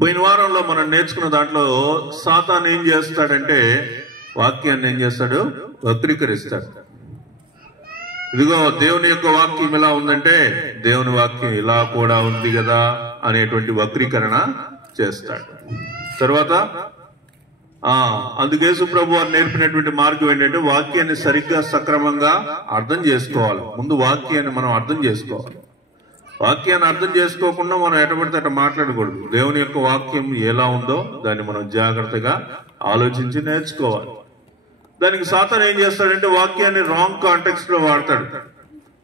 పోయిన వారంలో మనం నేర్చుకున్న దాంట్లో సాతాను ఏం చేస్తాడంటే వాక్యాన్ని ఏం చేస్తాడు? వక్రీకరిస్తాడు. ఇదిగో దేవుని యొక్క వాక్యం ఇలా ఉందంటే దేవుని వాక్యం ఇలా కూడా ఉంది కదా అనేటువంటి వక్రీకరణ చేస్తాడు. తర్వాత అందుకే సుప్రభు వారు నేర్పినటువంటి మార్గం ఏంటంటే వాక్యాన్ని సరిగ్గా సక్రమంగా అర్థం చేసుకోవాలి. ముందు వాక్యాన్ని మనం అర్థం చేసుకోవాలి. వాక్యాన్ని అర్థం చేసుకోకుండా మనం ఎటపడితే అట మాట్లాడకూడదు. దేవుని యొక్క వాక్యం ఎలా ఉందో దాన్ని మనం జాగ్రత్తగా ఆలోచించి నేర్చుకోవాలి. దానికి సాతాను ఏం చేస్తాడంటే వాక్యాన్ని రాంగ్ కాంటెక్స్ట్ లో వాడతాడు.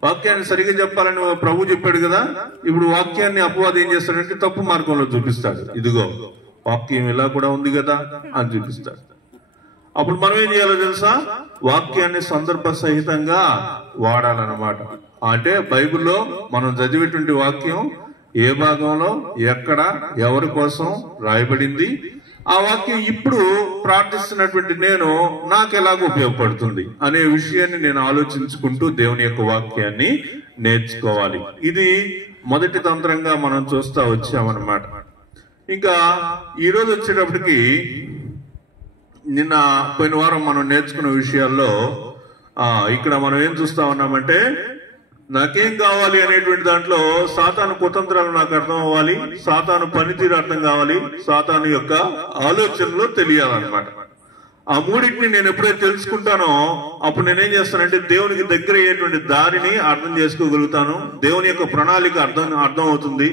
వాక్యాన్ని సరిగ్గా చెప్పాలని ప్రభు చెప్పాడు కదా, ఇప్పుడు వాక్యాన్ని అపవాది ఏం చేస్తాడంటే తప్పు మార్గంలో చూపిస్తాడు. ఇదిగో వాక్యం ఇలా కూడా ఉంది కదా అని చూపిస్తాడు. అప్పుడు మనం ఏం చేయాలో తెలుసా? వాక్యాన్ని సందర్భ సహితంగా వాడాలన్నమాట. అంటే బైబిల్లో మనం చదివేటువంటి వాక్యం ఏ భాగంలో ఎక్కడ ఎవరి కోసం రాయబడింది, ఆ వాక్యం ఇప్పుడు ప్రార్థిస్తున్నటువంటి నేను నాకు ఎలాగో ఉపయోగపడుతుంది అనే విషయాన్ని నేను ఆలోచించుకుంటూ దేవుని యొక్క వాక్యాన్ని నేర్చుకోవాలి. ఇది మొదటి తంత్రంగా మనం చూస్తా వచ్చామన్నమాట. ఇంకా ఈరోజు వచ్చేటప్పటికి నిన్న పోయిన వారం మనం నేర్చుకున్న విషయాల్లో ఇక్కడ మనం ఏం చూస్తా ఉన్నామంటే నాకేం కావాలి అనేటువంటి దాంట్లో సాతాను కుతంత్రాలు నాకు అర్థం అవ్వాలి, సాతాను పనితీరు అర్థం కావాలి, సాతాను యొక్క ఆలోచనలు తెలియాలన్నమాట. ఆ మూడింటిని నేను ఎప్పుడైతే తెలుసుకుంటానో అప్పుడు నేనేం చేస్తానంటే దేవునికి దగ్గర అయ్యేటువంటి దారిని అర్థం చేసుకోగలుగుతాను. దేవుని యొక్క ప్రణాళిక అర్థం అవుతుంది.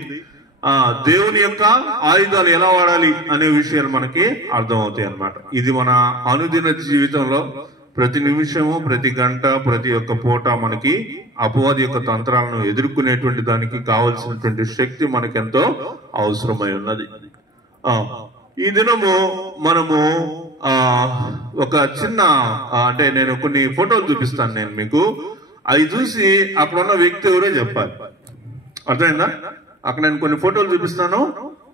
దేవుని యొక్క ఆయుధాలు ఎలా వాడాలి అనే విషయాలు మనకి అర్థం అవుతాయి అన్నమాట. ఇది మన అనుదిన జీవితంలో ప్రతి నిమిషము, ప్రతి గంట, ప్రతి ఒక్క పూట మనకి అపవాది యొక్క తంత్రాలను ఎదుర్కొనేటువంటి దానికి కావలసినటువంటి శక్తి మనకెంతో అవసరమై ఉన్నది. ఈ దినము మనము ఒక చిన్న అంటే నేను కొన్ని ఫోటోలు చూపిస్తాను నేను మీకు. అవి చూసి అక్కడ ఉన్న వ్యక్తి ఎవరో చెప్పాలి. అర్థమైందా? అక్కడ నేను కొన్ని ఫోటోలు చూపిస్తాను,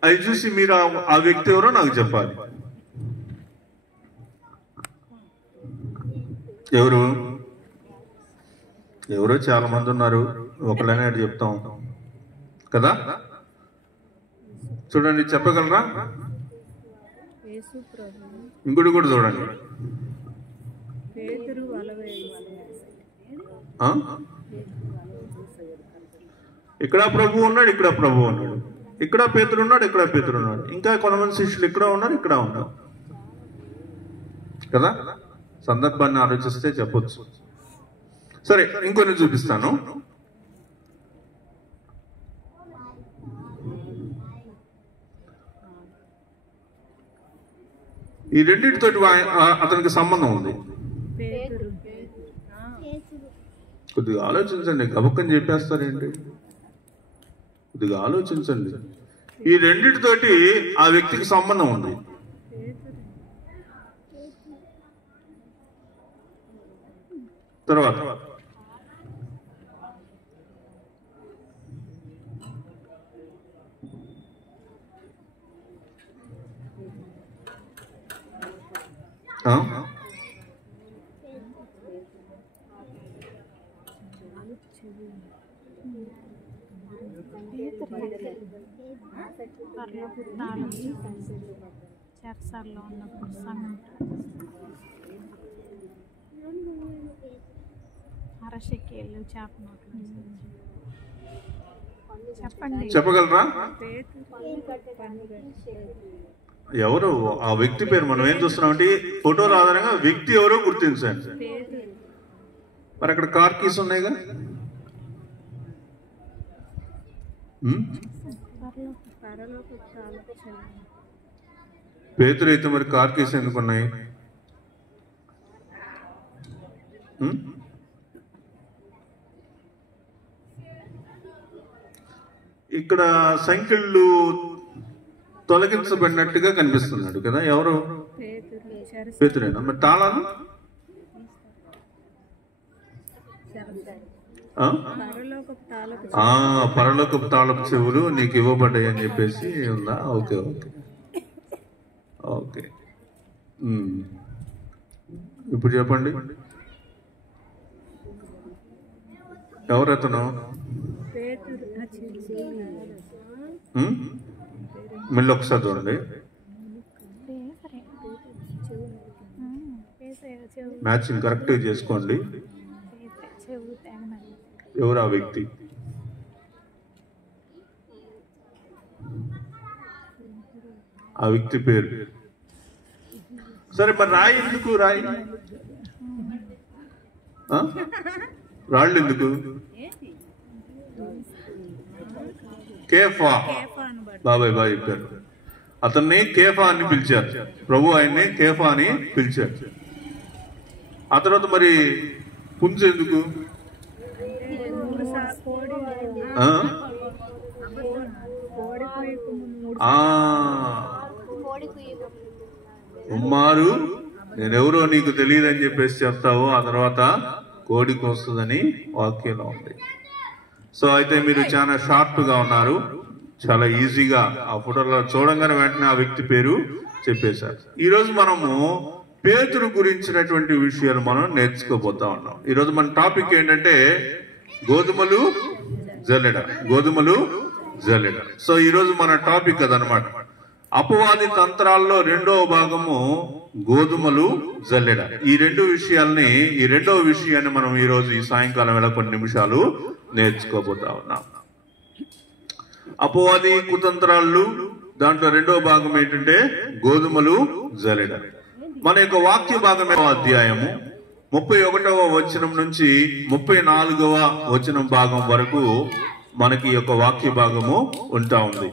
అవి చూసి మీరు ఆ వ్యక్తి ఎవరో నాకు చెప్పాలి. ఎవరో చాలా మంది ఉన్నారు, ఒకళ్ళనే అటు చెప్తాం కదా. చూడండి, చెప్పగలరా? ఇంకోటి కూడా చూడండి. ఇక్కడ ప్రభు ఉన్నాడు, ఇక్కడ ప్రభు ఉన్నాడు, ఇక్కడ పేతురు ఉన్నాడు, ఇక్కడ పేతురు ఉన్నాడు, ఇంకా కొంతమంది శిష్యులు ఇక్కడ ఉన్నారు, ఇక్కడ ఉన్నారు కదా. సందర్భాన్ని ఆలోచిస్తే చెప్పొచ్చు. సరే, ఇంకొన్ని చూపిస్తాను. ఈ రెండింటితో అతనికి సంబంధం ఉంది. కొద్దిగా ఆలోచించండి, గబక్కని చెప్పేస్తారేంటి? కొద్దిగా ఆలోచించండి. ఈ రెండింటితోటి ఆ వ్యక్తికి సంబంధం ఉంది. తర్వాత చెప్పగలరా? ఎవరు ఆ వ్యక్తి పేరు? మనం ఏం చూస్తున్నాం అంటే ఫోటోల ఆధారంగా వ్యక్తి ఎవరో గుర్తించండి. మరి అక్కడ కార్ కీస్ ఉన్నాయిగా. పేతురు అయితే మరి కార్ కీస్ ఎందుకు ఉన్నాయి? ఇక్కడ సంఖ్యలు తొలగించబడినట్టుగా కనిపిస్తున్నాడు కదా. ఎవరు? పేతురేనా? మరి తాళాలు పరలోకపు తాళపు చెవులు నీకు ఇవ్వబడ్డాయి అని చెప్పేసి ఉందా? Okay okay okay. ఇప్పుడు చెప్పండి, ఎవరతను? మళ్ళీ ఒకసారి చూడండి. మ్యాచింగ్ కరెక్ట్గా చేసుకోండి. ఎవరు ఆ వ్యక్తి? ఆ వ్యక్తి పేరు సరే, మరి రాయి ఎందుకు? రాయి రాళ్ళు ఎందుకు? కేఫా. బాబాయ్ బాగా చెప్పారు. అతన్ని కేఫా అని పిలిచారు. ప్రభు ఆయన్ని కేఫా అని పిలిచారు. ఆ తర్వాత మరి పుంజు ఎందుకు? ఉమ్మారు నేనెవరో నీకు తెలియదని చెప్పేసి చెప్తావు, ఆ తర్వాత కోడికి వస్తుందని వాక్యంలో ఉంది. సో అయితే మీరు చాలా షార్ప్ గా ఉన్నారు, చాలా ఈజీగా ఆ ఫోటోలో చూడంగానే వెంటనే ఆ వ్యక్తి పేరు చెప్పేశారు. ఈరోజు మనము పేతురు గురించినటువంటి విషయాలు మనం నేర్చుకోబోతా ఉన్నాం. ఈరోజు మన టాపిక్ ఏంటంటే గోధుమలు జల్లెడ. గోధుమలు జల్లెడ. సో ఈరోజు మన టాపిక్ అదనమాట. అపవాది తంత్రాల్లో రెండవ భాగము గోధుమలు జల్లెడ. ఈ రెండవ విషయాన్ని మనం ఈ రోజు ఈ సాయంకాలం వేళ కొన్ని నిమిషాలు నేర్చుకోబోతా ఉన్నాం. అపవాది కుతంత్రాలు దాంట్లో రెండవ భాగం ఏంటంటే గోధుమలు జల్లెడ. మన యొక్క వాక్య భాగం అధ్యాయము 31వ వచనం నుంచి 34వ వచనం భాగం వరకు మనకి ఈ యొక్క వాక్య భాగము ఉంటా ఉంది.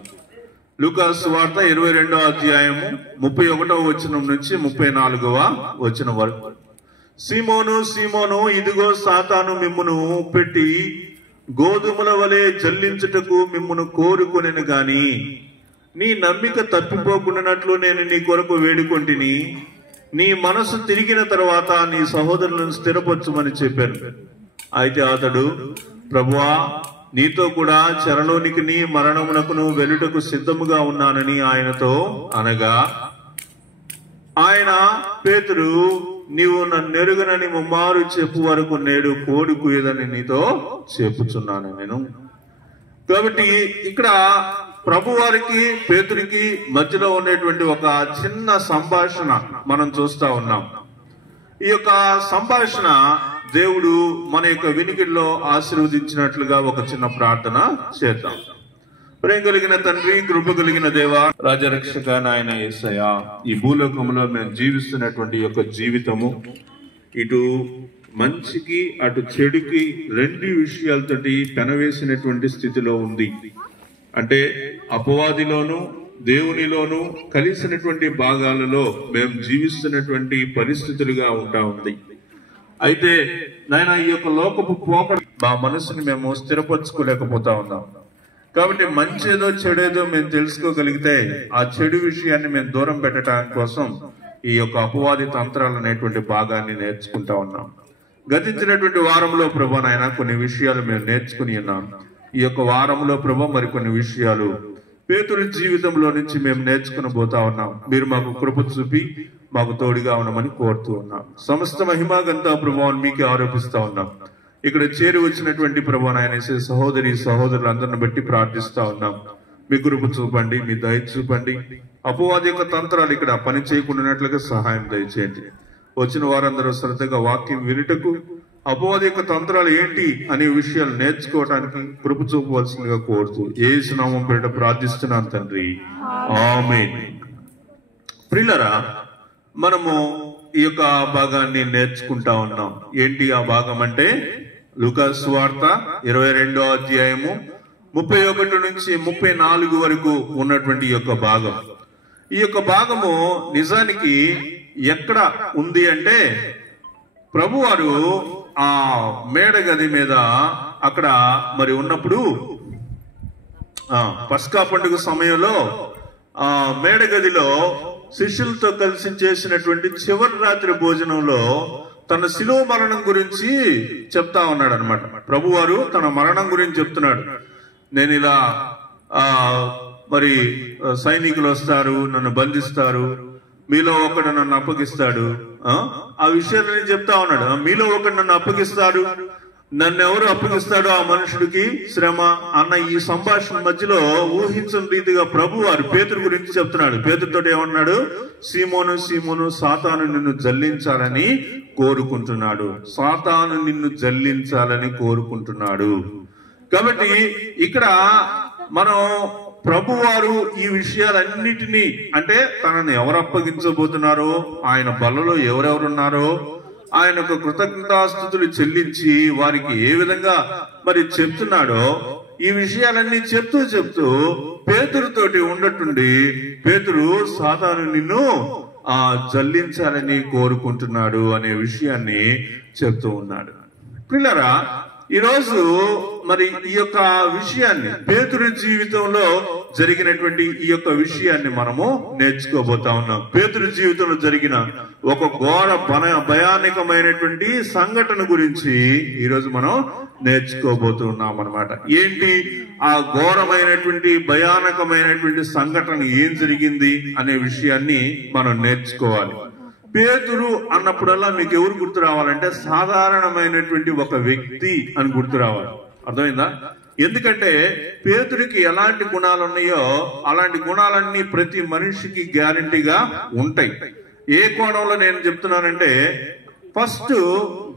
లూకాసు సువార్త 22వ అధ్యాయము 31వ వచనం నుంచి 34వ వచనం వరకు. సీమోను సీమోను, ఇదిగో సాతాను మిమ్మును పెట్టి గోధుమల వలె జల్లించుటకు మిమ్మును కోరుకొనెను గాని నీ నమ్మిక తప్పిపోకుండానట్లు నేను నీ కొరకు వేడుకొంటిని. నీ మనసు తిరిగిన తర్వాత నీ సహోదరులను స్థిరపరచుమని చెప్పాను. అయితే అతడు, ప్రభువా, నీతో కూడా చెరలోనికి నీ మరణమునకును వెలుటకు సిద్ధముగా ఉన్నానని ఆయనతో అనగా, ఆయన పేతురు, నీవు నన్నెరుగనని ముమ్మారు చెప్పు వరకు నేడు కోడి కుయ్యదని నీతో చెప్పుచున్నాను నేను. కాబట్టి ఇక్కడ ప్రభు వారికి పేతురికి మధ్యలో ఉండేటువంటి ఒక చిన్న సంభాషణ మనం చూస్తా ఉన్నాం. ఈ యొక్క సంభాషణ దేవుడు మన యొక్క వినికిడిలో ఆశీర్వదించినట్లుగా ఒక చిన్న ప్రార్థన చేద్దాం. ప్రేమ కలిగిన తండ్రి, కృప కలిగిన దేవా, రాజరక్షక నాయన యేసయ్యా, ఈ భూలోకంలో మేము జీవిస్తున్నటువంటి యొక్క జీవితము ఇటు మంచికి అటు చెడుకి రెండు విషయాలతోటి పెనవేసినటువంటి స్థితిలో ఉంది. అంటే అపవాదిలోను దేవునిలోను కలిసినటువంటి భాగాలలో మేము జీవిస్తున్నటువంటి పరిస్థితులుగా ఉంటా ఉంది. అయితే నాయన, ఈ యొక్క లోకపు పోక మా మనసుని మేము స్థిరపరచుకోలేకపోతా ఉన్నాం. కాబట్టి మంచేదో చెడేదో మేము తెలుసుకోగలిగితే ఆ చెడు విషయాన్ని మేము దూరం పెట్టడానికి కోసం ఈ యొక్క అపవాది తంత్రాలు అనేటువంటి భాగాన్ని నేర్చుకుంటా ఉన్నాం. గతించినటువంటి వారంలో ప్రభు నాయన కొన్ని విషయాలు మేము నేర్చుకుని ఉన్నాం. ఈ యొక్క వారంలో ప్రభు మరికొన్ని విషయాలు పేతురు జీవితంలో నుంచి మేము నేర్చుకుని పోతా ఉన్నాం. మీరు మాకు కృప చూపి మాకు తోడుగా ఉన్నామని కోరుతూ ఉన్నాం. సమస్త మహిమాగంతా ప్రభావాన్ని మీకే ఆరోపిస్తా ఉన్నాం. ఇక్కడ చేరి వచ్చినటువంటి ప్రభు నాయన సహోదరి సహోదరులందరిని బట్టి ప్రార్థిస్తా ఉన్నాం. మీ కృప చూపండి, మీ దయ చూపండి. అపవాది యొక్క తంత్రాలు ఇక్కడ పని చేయకుండానట్లుగా సహాయం దయచేయండి. వచ్చిన వారందరూ శ్రద్ధగా వాక్యం వినుటకు, అపవాది యొక్క తంత్రాలు ఏంటి అనే విషయాలు నేర్చుకోవడానికి కృప చూపవలసిందిగా కోరుతూ యేసు నామం పేరిట ప్రార్థిస్తున్నాను తండ్రి, ఆమేన్. ప్రియులారా, మనము ఈ యొక్క భాగాన్ని నేర్చుకుంటా ఉన్నాం. ఏంటి ఆ భాగం అంటే లూకాసు సువార్త 22వ అధ్యాయము 31 నుంచి 34 వరకు ఉన్నటువంటి ఈ యొక్క భాగం. ఈ యొక్క భాగము నిజానికి ఎక్కడ ఉంది అంటే ప్రభువారు ఆ మేడ గది మీద అక్కడ మరి ఉన్నప్పుడు పస్కా పండుగ సమయంలో ఆ మేడ గదిలో శిష్యులతో కలిసి చేసినటువంటి చివరి రాత్రి భోజనంలో తన శిలువ మరణం గురించి చెప్తా ఉన్నాడు అనమాట. ప్రభువారు తన మరణం గురించి చెప్తున్నాడు. నేను ఇలా మరి సైనికులు వస్తారు, నన్ను బంధిస్తారు, మీలో ఒకడు నన్ను అప్పగిస్తాడు, ఆ విషయాలని చెప్తా ఉన్నాడు. మీలో ఒకడు నన్ను అప్పగిస్తాడు, నన్నెవరు అప్పగిస్తాడో ఆ మనుషుడికి శ్రమ అన్న ఈ సంభాషణ మధ్యలో ఊహించని రీతిగా ప్రభు వారు పేతురు గురించి చెప్తున్నాడు. పేతురుతో ఏమన్నాడు? సీమోను సీమోను, సాతాను నిన్ను జల్లించాలని కోరుకుంటున్నాడు. సాతాను నిన్ను జల్లించాలని కోరుకుంటున్నాడు. కాబట్టి ఇక్కడ మనం ప్రభువారు ఈ విషయాలన్నిటినీ, అంటే తనను ఎవరు అప్పగించబోతున్నారో, ఆయన బలలో ఎవరెవరున్నారో ఆయనకు కృతజ్ఞతాస్తుతులు చెల్లించి వారికి ఏ విధంగా మరి చెప్తున్నాడో ఈ విషయాలన్నీ చెప్తూ పేతురుతోటి ఉండటుండి, పేతురు సాతాను నిన్ను జల్లించాలని కోరుకుంటున్నాడు అనే విషయాన్ని చెప్తూ ఉన్నాడు. పిల్లరా, ఈరోజు మరి ఈ యొక్క విషయాన్ని, పేతురు జీవితంలో జరిగినటువంటి ఈ యొక్క విషయాన్ని మనము నేర్చుకోబోతా ఉన్నాం. పేతురు జీవితంలో జరిగిన ఒక ఘోర భయానకమైనటువంటి సంఘటన గురించి ఈరోజు మనం నేర్చుకోబోతున్నాం అన్నమాట. ఏంటి ఆ ఘోరమైనటువంటి భయానకమైనటువంటి సంఘటన, ఏం జరిగింది అనే విషయాన్ని మనం నేర్చుకోవాలి. పేతురు అన్నప్పుడల్లా మీకు ఎవరు గుర్తు రావాలంటే సాధారణమైనటువంటి ఒక వ్యక్తి అని గుర్తు రావాలి. అర్థమైందా? ఎందుకంటే పేతురికి ఎలాంటి గుణాలు ఉన్నాయో అలాంటి గుణాలన్నీ ప్రతి మనిషికి గ్యారంటీగా ఉంటాయి. ఏ కోణంలో నేను చెప్తున్నానంటే, ఫస్ట్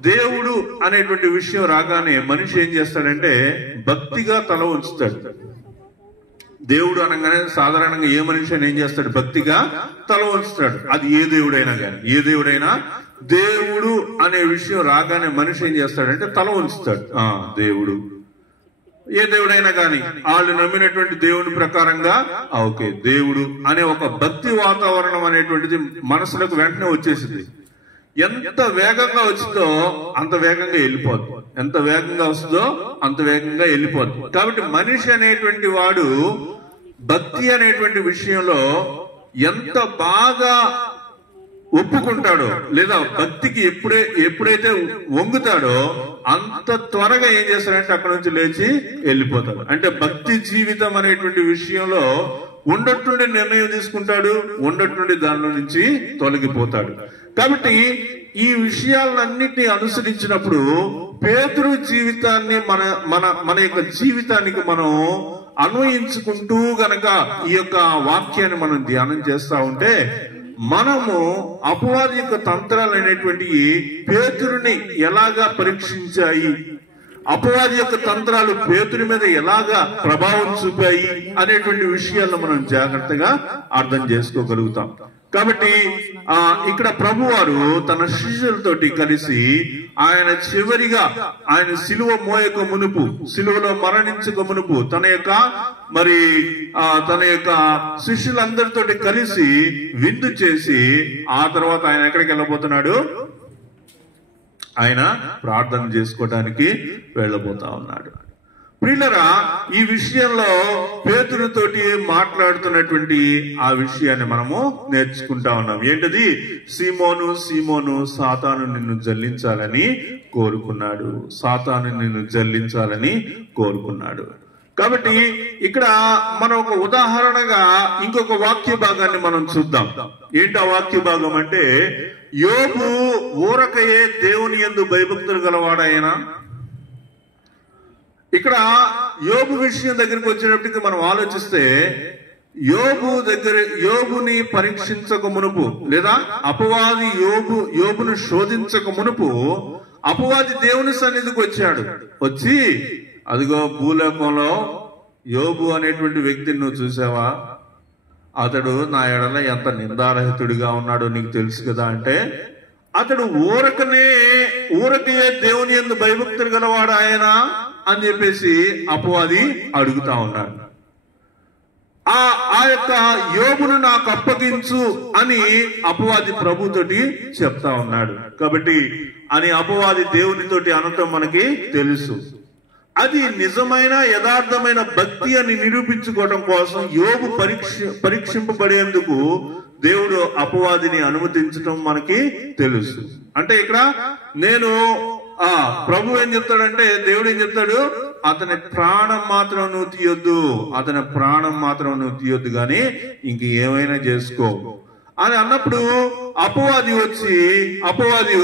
దేవుడు అనేటువంటి విషయం రాగానే మనిషి ఏం చేస్తాడంటే భక్తిగా తల ఉంచుతాడు. దేవుడు అనగానే సాధారణంగా ఏ మనిషి అని ఏం చేస్తాడు? భక్తిగా తల ఉంచుతాడు. అది ఏ దేవుడైనా కానీ, ఏ దేవుడైనా దేవుడు అనే విషయం రాగానే మనిషి ఏం చేస్తాడంటే తల ఉంచుతాడు. దేవుడు, ఏ దేవుడైనా కానీ వాళ్ళు నమ్మినటువంటి దేవుడి ప్రకారంగా ఓకే దేవుడు అనే ఒక భక్తి వాతావరణం అనేటువంటిది మనసులకు వెంటనే వచ్చేసింది. ఎంత వేగంగా వచ్చిందో అంత వేగంగా వెళ్ళిపోద్ది, ఎంత వేగంగా వస్తుందో అంత వేగంగా వెళ్ళిపోద్ది. కాబట్టి మనిషి అనేటువంటి వాడు భక్తి అనేటువంటి విషయంలో ఎంత బాగా ఒప్పుకుంటాడో, లేదా భక్తికి ఎప్పుడైతే వంగుతాడో అంత త్వరగా ఏం చేస్తాడంటే అక్కడ నుంచి లేచి వెళ్ళిపోతాడు. అంటే భక్తి జీవితం అనేటువంటి విషయంలో ఉండట్టుండి నిర్ణయం తీసుకుంటాడు, ఉండట్టుండి దానిలో నుంచి తొలగిపోతాడు. కాబట్టి ఈ విషయాలన్నిటినీ అనుసరించినప్పుడు పేతురు జీవితాన్ని మన యొక్క జీవితానికి మనం అన్వయించుకుంటూ గనక ఈ యొక్క వాక్యాన్ని మనం ధ్యానం చేస్తా ఉంటే మనము అపవాది యొక్క తంత్రాలు అనేటువంటి పేతురుని ఎలాగా పరీక్షించాయి, అపవాది యొక్క తంత్రాలు పేతురి మీద ఎలాగా ప్రభావం చూపాయి అనేటువంటి విషయాలను మనం జాగ్రత్తగా అర్థం చేసుకోగలుగుతాం. కాబట్టి ఇక్కడ ప్రభువారు తన శిష్యులతోటి కలిసి ఆయన చివరిగా ఆయన సిలువ మోయక మునుపు, సిలువలో మరణించక మునుపు తన యొక్క శిష్యులందరితోటి కలిసి విందు చేసి ఆ తర్వాత ఆయన ఎక్కడికి వెళ్ళబోతున్నాడు? ఆయన ప్రార్థన చేసుకోవడానికి వెళ్ళబోతా ఉన్నాడు. ప్రియులరా, ఈ విషయంలో పేతురుతోటి మాట్లాడుతున్నటువంటి ఆ విషయాన్ని మనము నేర్చుకుంటా ఉన్నాం. ఏంటది? సీమోను సీమోను, సాతాను నిన్ను జల్లించాలని కోరుకున్నాడు, సాతాను నిన్ను జల్లించాలని కోరుకున్నాడు. కాబట్టి ఇక్కడ మనం ఒక ఉదాహరణగా ఇంకొక వాక్య భాగాన్ని మనం చూద్దాం. ఏంటి ఆ వాక్య భాగం అంటే, యోబు ఊరకయే దేవుని యందు భయభక్తులు గలవాడాయన. ఇక్కడ యోబు విషయం దగ్గరికి వచ్చేటప్పటికి మనం ఆలోచిస్తే, యోబుని పరీక్షించక మునుపు, లేదా అపవాది యోబును శోధించక మునుపు అపవాది దేవుని సన్నిధికి వచ్చాడు. వచ్చి అదిగో భూలోకంలో యోబు అనేటువంటి వ్యక్తిని నువ్వు చూసావా? అతడు నా ఎడల ఎంత నిందారహితుడిగా ఉన్నాడో నీకు తెలుసు కదా. అంటే అతడు ఊరకే దేవుని యందు భయభక్తులు గలవాడు ఆయన అని చెప్పేసి అపవాది అడుగుతా ఉన్నాడు. ఆ యొక్క యోబును నాకు అప్పగించు అని అపవాది ప్రభుతోటి చెప్తా ఉన్నాడు. కాబట్టి అని అపవాది దేవునితోటి అనటం మనకి తెలుసు. అది నిజమైన యథార్థమైన భక్తి అని నిరూపించుకోవడం కోసం యోబు పరీక్షింపబడేందుకు దేవుడు అపవాదిని అనుమతించడం మనకి తెలుసు. అంటే ఇక్కడ నేను ప్రభు ఏం చెప్తాడంటే, దేవుడు ఏం చెప్తాడు? అతని ప్రాణం మాత్రం నువ్వు తీయొద్దు, అతని ప్రాణం మాత్రం నువ్వు తీయొద్దు గాని ఇంక ఏమైనా చేసుకో అని అన్నప్పుడు అపవాది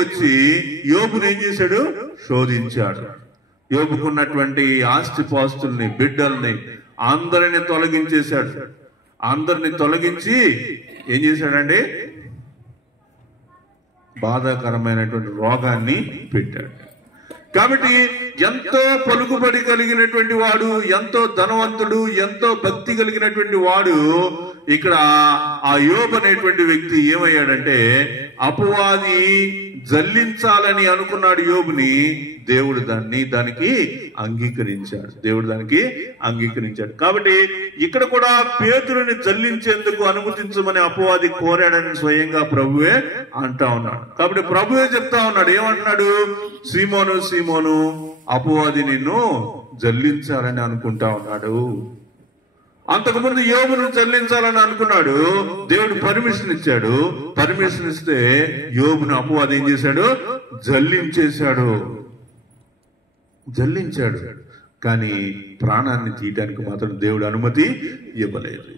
వచ్చి యోబుని ఏం చేశాడు? శోధించాడు. యోబుకున్నటువంటి ఆస్తిపాస్తుల్ని, బిడ్డల్ని అందరిని తొలగించేశాడు. అందరిని తొలగించి ఏం చేశాడండి? బాధాకరమైనటువంటి రోగాన్ని పెట్టాడు. కాబట్టి ఎంతో పలుకుబడి కలిగినటువంటి వాడు, ఎంతో ధనవంతుడు, ఎంతో భక్తి కలిగినటువంటి వాడు ఇక్కడ ఆ యోబు అనేటువంటి వ్యక్తి ఏమయ్యాడంటే, అపవాది జల్లించాలని అనుకున్నాడు యోబుని. దేవుడు దానికి అంగీకరించాడు. దేవుడు దానికి అంగీకరించాడు. కాబట్టి ఇక్కడ కూడా పేతురుని జల్లించేందుకు అనుమతించమని అపవాది కోరాడని స్వయంగా ప్రభువే అంటా ఉన్నాడు. కాబట్టి ప్రభువే చెప్తా ఉన్నాడు. ఏమంటున్నాడు? సీమోను సీమోను, అపవాది నిన్ను జల్లించాలని అనుకుంటా ఉన్నాడు. అంతకుముందు యోబును జల్లించాలని అనుకున్నాడు. దేవుడు పర్మిషన్ ఇచ్చాడు. పర్మిషన్ ఇస్తే యోబును అపవాది ఏం చేశాడు? జల్లించాడు. కానీ ప్రాణాన్ని తీయడానికి మాత్రం దేవుడు అనుమతి ఇవ్వలేదు.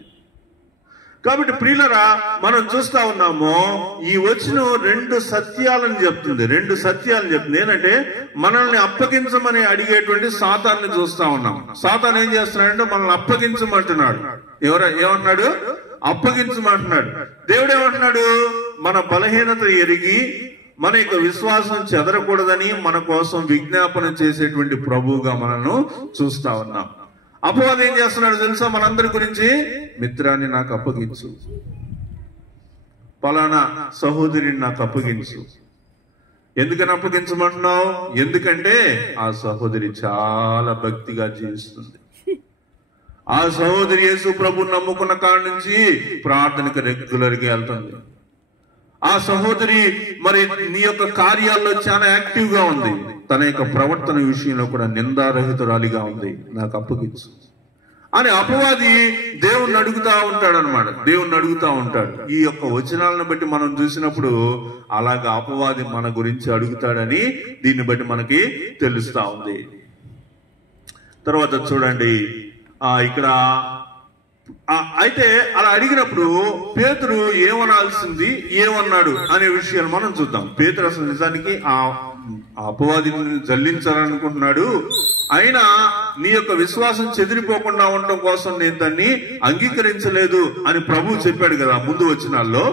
కాబట్టి ప్రియులరా, మనం చూస్తా ఉన్నాము, ఈ వచనం రెండు సత్యాలను చెప్తుంది. ఏంటంటే, మనల్ని అప్పగించమని అడిగేటువంటి సాతాన్ని చూస్తా ఉన్నాం. సాతాన్ ఏం చేస్తున్నాడంటే మనల్ని అప్పగించమంటున్నాడు. ఏమంటున్నాడు? అప్పగించమంటున్నాడు. దేవుడు ఏమంటున్నాడు? మన బలహీనత ఎరిగి మన యొక్క విశ్వాసం చెదరకూడదని మన కోసం విజ్ఞాపన చేసేటువంటి ప్రభువుగా మనల్ని చూస్తా ఉన్నాం. అపవాది ఏం చేస్తున్నాడు తెలుసా? మనందరి గురించి, మిత్రాన్ని నాకు అప్పగించు, పలానా సహోదరిని నాకు అప్పగించు. ఎందుకని అప్పగించమంటున్నావు? ఎందుకంటే ఆ సహోదరి చాలా భక్తిగా జీవిస్తుంది. ఆ సహోదరి యేసు ప్రభువుని నమ్ముకున్న కాడి నుంచి ప్రార్థనకు రెగ్యులర్ గా వెళ్తుంది. ఆ సహోదరి మరి నీ యొక్క కార్యాల్లో చాలా యాక్టివ్ గా ఉంది. తన యొక్క ప్రవర్తన విషయంలో కూడా నిందారహితురాలిగా ఉంది. నాకు అప్పగించు అని అపవాది దేవుణ్ణి అడుగుతా ఉంటాడు అనమాట. ఈ యొక్క వచనాలను బట్టి మనం చూసినప్పుడు అలాగా అపవాది మన గురించి అడుగుతాడని దీన్ని బట్టి మనకి తెలుస్తా ఉంది. తర్వాత చూడండి, ఇక్కడ అయితే అలా అడిగినప్పుడు పేతురు ఏమన్నాడు అనే విషయాలు మనం చూద్దాం. పేతురు అసలు నిజానికి ఆ అపవాదిని జల్లించాలనుకుంటున్నాడు. అయినా నీ యొక్క విశ్వాసం చెదిరిపోకుండా ఉండటం కోసం నేను దాన్ని అంగీకరించలేదు అని ప్రభువు చెప్పాడు కదా ముందు వచనాల్లో.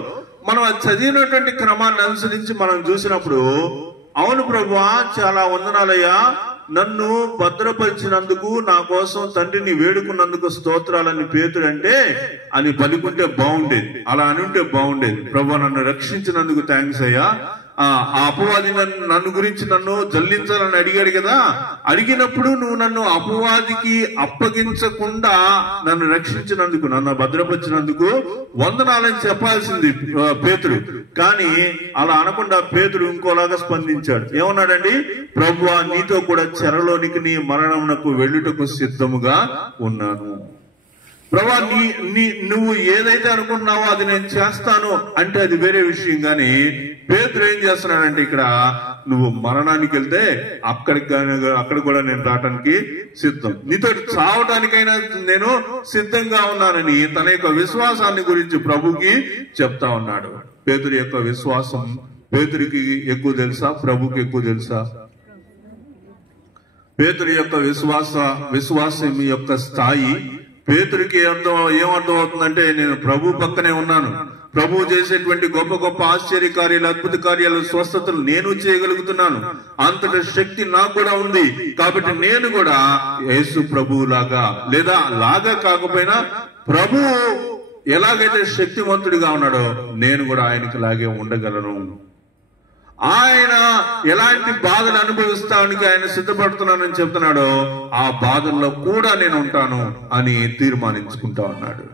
మనం అది చదివినటువంటి క్రమాన్ని అనుసరించి మనం చూసినప్పుడు, అవును ప్రభువా, చాలా వందనాలయ్యా, నన్ను భద్రపరిచినందుకు, నా కోసం తండ్రిని వేడుకున్నందుకు స్తోత్రాలని పేతుడు అంటే అని పలుకుంటే బాగుండేది. అలా అని ఉంటే బాగుండేది. ప్రభువా, నన్ను రక్షించినందుకు థ్యాంక్స్ అయ్యా. ఆ అపవాది నన్ను గురించి నన్ను జల్లించాలని అడిగాడు కదా. అడిగినప్పుడు నువ్వు నన్ను అపవాదికి అప్పగించకుండా నన్ను రక్షించినందుకు, నన్ను భద్రపరిచినందుకు వందనాలని చెప్పాల్సింది పేతుడు. కానీ అలా అనకుండా పేతుడు ఇంకోలాగా స్పందించాడు. ఏమన్నాడండి? ప్రభువా, నీతో కూడా చెరలోనికి నీ మరణమునకు వెళ్ళుటకు సిద్ధముగా ఉన్నాను. ప్రభా, నువ్వు ఏదైతే అనుకుంటున్నావో అది నేను చేస్తాను అంటే అది వేరే విషయం. కానీ పేతురు ఏం చేస్తున్నాడంటే, ఇక్కడ నువ్వు మరణానికి వెళ్తే అక్కడ కూడా నేను రావటానికి సిద్ధం, నీతో చావటానికైనా నేను సిద్ధంగా ఉన్నానని తన యొక్క విశ్వాసాన్ని గురించి ప్రభుకి చెప్తా ఉన్నాడు. పేతురు యొక్క విశ్వాసం పేతురికి ఎక్కువ తెలుసా, ప్రభుకి ఎక్కువ తెలుసా? పేతురు యొక్క విశ్వాసం యొక్క స్థాయి పేతురికి ఏమర్థం అవుతుందంటే, నేను ప్రభు పక్కనే ఉన్నాను, ప్రభు చేసేటువంటి గొప్ప గొప్ప ఆశ్చర్య కార్యాలు, అద్భుత కార్యాలు, స్వస్థతలు నేను చేయగలుగుతున్నాను, అంతటి శక్తి నాకు కూడా ఉంది. కాబట్టి నేను కూడా యేసు ప్రభువు లాగా, లేదా లాగా కాకపోయినా ప్రభు ఎలాగైతే శక్తివంతుడిగా ఉన్నాడో నేను కూడా ఆయనకి లాగే ఉండగలను. ఆయన ఎలాంటి బాధలు అనుభవిస్తానికి ఆయన సిద్ధపడుతున్నానని చెప్తున్నాడో ఆ బాధల్లో కూడా నేను ఉంటాను అని తీర్మానించుకుంటా ఉన్నాడు.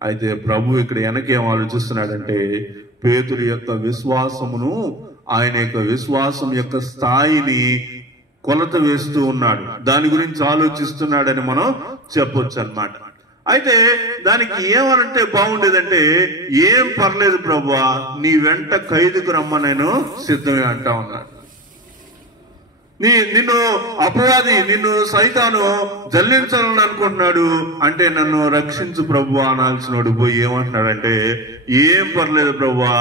అయితే ప్రభు ఇక్కడ వెనకేం ఆలోచిస్తున్నాడంటే, పేతురు యొక్క విశ్వాసమును, ఆయన యొక్క విశ్వాసం యొక్క స్థాయిని కొలత వేస్తూ ఉన్నాడు. దాని గురించి ఆలోచిస్తున్నాడని మనం చెప్పొచ్చు అన్నమాట. అయితే దానికి ఏమనంటే బాగుండేదంటే, ఏం పర్లేదు ప్రభువా, నీ వెంట ఖైదుకు రమ్మ నేను సిద్ధమే అంటా ఉన్నాడు. నిన్ను అపవాది, నిన్ను సైతాను జల్లించాలని అనుకుంటున్నాడు అంటే నన్ను రక్షించు ప్రభువా అనాల్సినోడు పోయి ఏమంటున్నాడంటే, ఏం పర్లేదు ప్రభువా,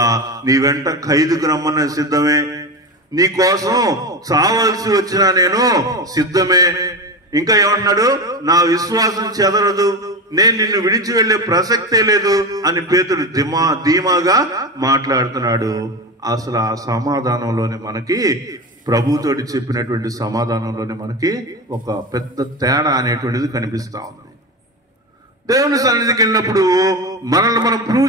నీ వెంట ఖైదుకు రమ్మనే సిద్ధమే, నీ కోసం చావాల్సి వచ్చినా నేను సిద్ధమే. ఇంకా ఏమంటున్నాడు, నా విశ్వాసం చెదరదు, నేను నిన్ను విడిచి వెళ్లే ప్రసక్తే లేదు అని పేతురు ధీమాగా మాట్లాడుతున్నాడు. అసలు ఆ సమాధానంలోనే మనకి, ప్రభుతోటి చెప్పినటువంటి సమాధానంలోనే మనకి ఒక పెద్ద తేడా అనేటువంటిది కనిపిస్తా ఉంది. దేవుని సన్నిధికి వెళ్ళినప్పుడు మనల్ని మనం ప్రూవ్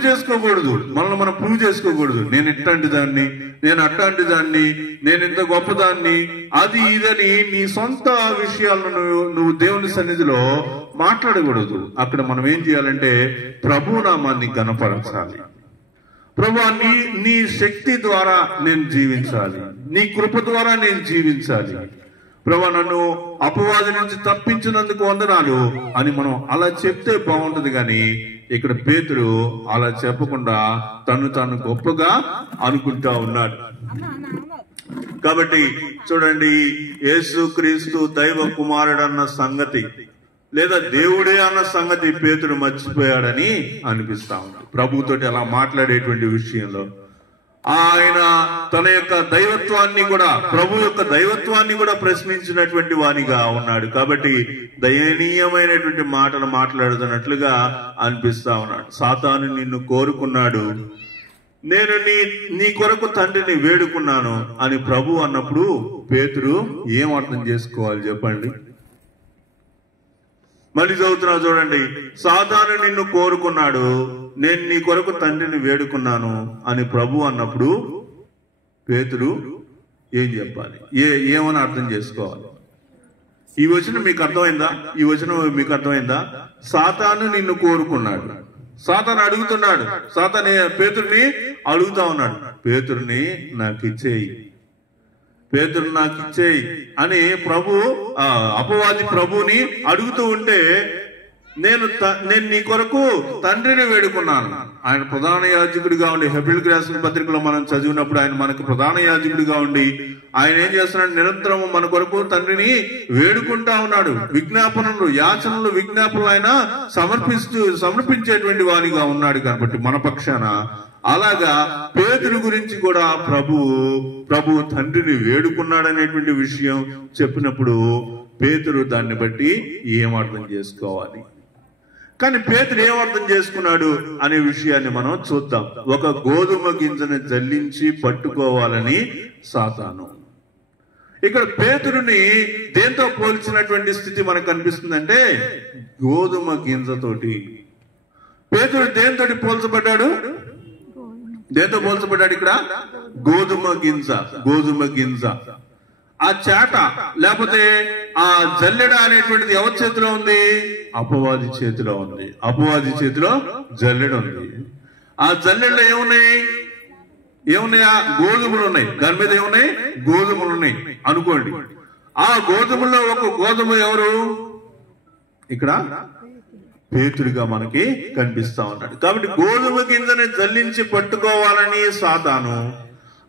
చేసుకోకూడదు. నేను ఇట్లాంటి దాన్ని, నేను అట్లాంటి దాన్ని, నేను ఇంత గొప్పదాన్ని, అది ఇదని నీ సొంత విషయాలను నువ్వు దేవుని సన్నిధిలో మాట్లాడకూడదు. అక్కడ మనం ఏం చేయాలంటే ప్రభు నామాన్ని ఘనపరచాలి. ప్రభు, నీ శక్తి ద్వారా నేను జీవించాలి, నీ కృప ద్వారా నేను జీవించాలి. ప్రభు, నన్ను అపవాది నుంచి తప్పించినందుకు వందనాలు అని మనం అలా చెప్తే బాగుంటది. కానీ ఇక్కడ పేతురు అలా చెప్పకుండా తాను గొప్పగా అనుకుంటా ఉన్నాడు. కాబట్టి చూడండి, యేసుక్రీస్తు దైవ కుమారుడు అన్న సంగతి, లేదా దేవుడే అన్న సంగతి పేతురు మర్చిపోయాడని అనిపిస్తా ఉంది. ప్రభుతోటి అలా మాట్లాడేటువంటి విషయంలో ఆయన తన యొక్క దైవత్వాన్ని కూడా, ప్రభు యొక్క దైవత్వాన్ని కూడా ప్రశ్నించినటువంటి వానిగా ఉన్నాడు. కాబట్టి దయనీయమైనటువంటి మాటలు మాట్లాడుతున్నట్లుగా అనిపిస్తా ఉన్నాడు. సాతాను నిన్ను కోరుకున్నాడు, నేను నీ కొరకు తండ్రిని వేడుకున్నాను అని ప్రభు అన్నప్పుడు పేతురు ఏం అర్థం చేసుకోవాలి చెప్పండి? మళ్ళీ చదువుతున్నా చూడండి, సాతాను నిన్ను కోరుకున్నాడు, నేను నీ కొరకు తండ్రిని వేడుకున్నాను అని ప్రభు అన్నప్పుడు పేతురు ఏం చెప్పాలి? ఏమని అర్థం చేసుకోవాలి? ఈ వచనం మీకు అర్థమైందా? సాతాను నిన్ను కోరుకున్నాడు, సాతాను అడుగుతున్నాడు, సాతాను పేతురుని అడుగుతా ఉన్నాడు, పేతురుని నాకు ఇచ్చేయి అని ప్రభు, అపవాది ప్రభుని అడుగుతూ ఉంటే, నేను నీ కొరకు తండ్రిని వేడుకున్నాను. ఆయన ప్రధాన యాజకుడిగా ఉండి, హెబ్రీయులకు రాసిన పత్రికలో మనం చదివినప్పుడు ఆయన మనకు ప్రధాన యాజకుడిగా ఉండి ఆయన ఏం చేస్తున్నాడు? నిరంతరం మన కొరకు తండ్రిని వేడుకుంటా ఉన్నాడు. యాచనలు విజ్ఞాపనలు ఆయన సమర్పించేటువంటి వారిగా ఉన్నాడు. కాబట్టి మన పక్షాన అలాగా పేతురు గురించి కూడా ప్రభు తండ్రిని వేడుకున్నాడనేటువంటి విషయం చెప్పినప్పుడు పేతురు దాన్ని బట్టి ఏం అర్థం చేసుకోవాలి? కానీ పేతురు ఏం అర్థం చేసుకున్నాడు అనే విషయాన్ని మనం చూద్దాం. ఒక గోధుమ గింజను జల్లించి పట్టుకోవాలని సాతాను. ఇక్కడ పేతురుని దేంతో పోల్చినటువంటి స్థితి మనకు కనిపిస్తుందంటే గోధుమ గింజతోటి. పేతురు దేంతోటి పోల్చబడ్డాడు? ఇక్కడ గోధుమ గింజ. ఆ చాట లేకపోతే ఆ జల్లెడ అనేటువంటిది ఎవరి చేతిలో ఉంది? అపవాది చేతిలో ఉంది. అపవాది చేతిలో జల్లెడ ఉంది. ఆ జల్లెడలో ఏమున్నాయి? గోధుమలు ఉన్నాయి. దాని మీద ఏమున్నాయి? గోధుమలు ఉన్నాయి అనుకోండి. ఆ గోధుమలో ఒక గోధుమ ఎవరు? ఇక్కడ పేతురుగా మనకి కనిపిస్తా ఉన్నాడు. కాబట్టి గోధుమ గింజని జల్లించి పట్టుకోవాలని సాతాను,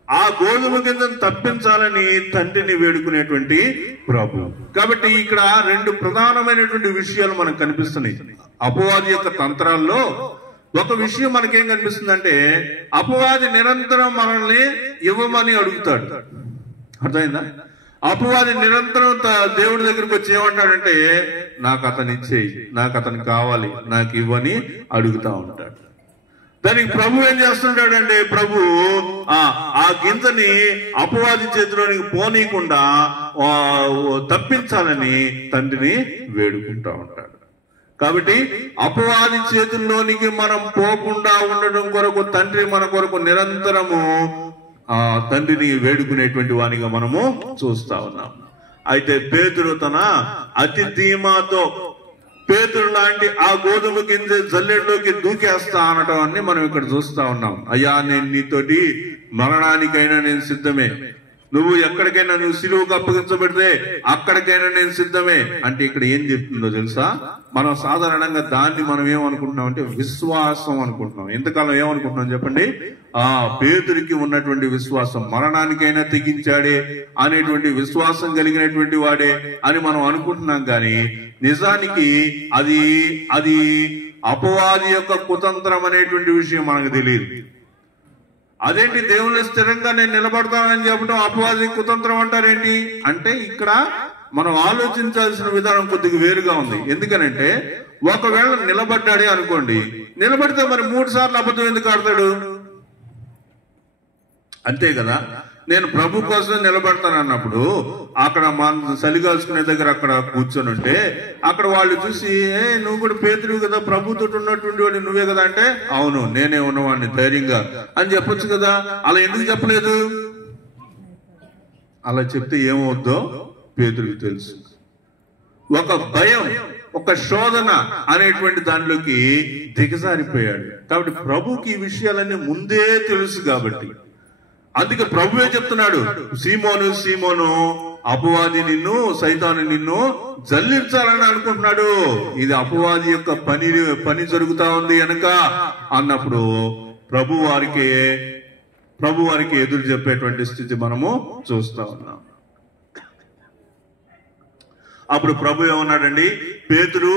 ఆ గోధుమ గింజను తప్పించాలని తండ్రిని వేడుకునేటువంటి ప్రభు. కాబట్టి ఇక్కడ రెండు ప్రధానమైనటువంటి విషయాలు మనకు కనిపిస్తున్నాయి. అపవాది యొక్క తంత్రాల్లో ఒక విషయం మనకేం కనిపిస్తుందంటే, అపవాది నిరంతరం మనల్ని ఇవ్వమని అడుగుతాడు. అర్థమైందా? అపవాది నిరంతరం దేవుడి దగ్గరికి వచ్చి ఏమంటాడంటే, నాకు అతను ఇచ్చేయి, నాకు అతను కావాలి, నాకు ఇవ్వని అడుగుతా ఉంటాడు. దానికి ప్రభు ఏం చేస్తుంటాడంటే, ప్రభు ఆ గింజని అపవాది చేతిలోనికి పోనీయకుండా తప్పించాలని తండ్రిని వేడుకుంటా ఉంటాడు. కాబట్టి అపవాది చేతుల్లోనికి మనం పోకుండా ఉండడం కొరకు తండ్రి మన కొరకు నిరంతరము తండ్రిని వేడుకునేటువంటి వానిగా మనము చూస్తా ఉన్నాం. అయితే పేతురు తన అతి ధీమాతో పేతురు లాంటి ఆ గోధుమ గింజ జల్లెడలోకి దూకేస్తా అనటం అన్ని మనం ఇక్కడ చూస్తా ఉన్నాం. అయ్యా, నేను నీతోటి మరణానికైనా నేను సిద్ధమే, నువ్వు ఎక్కడికైనా నువ్వు సిలువకు అప్పగించబడితే అక్కడికైనా నేను సిద్ధమే అంటే ఇక్కడ ఏం చెప్తుందో తెలుసా? మనం సాధారణంగా దాన్ని మనం ఏమనుకుంటున్నాం అంటే విశ్వాసం అనుకుంటున్నాం. ఎంతకాలం ఏమనుకుంటున్నాం చెప్పండి? పేతురికి ఉన్నటువంటి విశ్వాసం, మరణానికైనా తెగించాడే అనేటువంటి విశ్వాసం కలిగినటువంటి వాడే అని మనం అనుకుంటున్నాం. కానీ నిజానికి అది అపవాది యొక్క కుతంత్రం అనేటువంటి విషయం మనకు తెలియదు. అదేంటి దేవుని స్థిరంగా నేను నిలబడతానని చెప్పడం అపవాది కుతంత్రం అంటారేంటి అంటే ఇక్కడ మనం ఆలోచించాల్సిన విధానం కొద్దిగా వేరుగా ఉంది. ఎందుకనంటే ఒకవేళ నిలబడ్డాడే అనుకోండి, నిలబడితే మరి 3 సార్లు అబద్ధం ఎందుకు ఆడతాడు? అంతే కదా. నేను ప్రభు కోసం నిలబడతాను అన్నప్పుడు అక్కడ మన చలిగాల్చుకునే దగ్గర అక్కడ కూర్చొని ఉంటే అక్కడ వాళ్ళు చూసి నువ్వు కూడా పేతురు కదా, ప్రభుతో ఉన్నటువంటి వాడు నువ్వే కదా అంటే అవును నేనే ఉన్నవాడిని ధైర్యంగా అని చెప్పొచ్చు కదా. అలా ఎందుకు చెప్పలేదు? అలా చెప్తే ఏమవుద్దో పేతురుకి తెలుసు. ఒక భయం, ఒక శోధన అనేటువంటి దానిలోకి దిగజారిపోయాడు. కాబట్టి ప్రభుకి ఈ విషయాలన్నీ ముందే తెలుసు. కాబట్టి అందుకే ప్రభువే చెప్తున్నాడు, సీమోను సీమోను అపవాది నిన్ను, సైతాను నిన్ను జల్లించాలని అనుకుంటున్నాడు, ఇది అపవాది యొక్క పని జరుగుతా ఉంది కనుక అన్నప్పుడు ప్రభు వారికి ఎదురు చెప్పేటువంటి స్థితి మనము చూస్తా ఉన్నాం. అప్పుడు ప్రభు ఏమన్నాడండి, పేతురు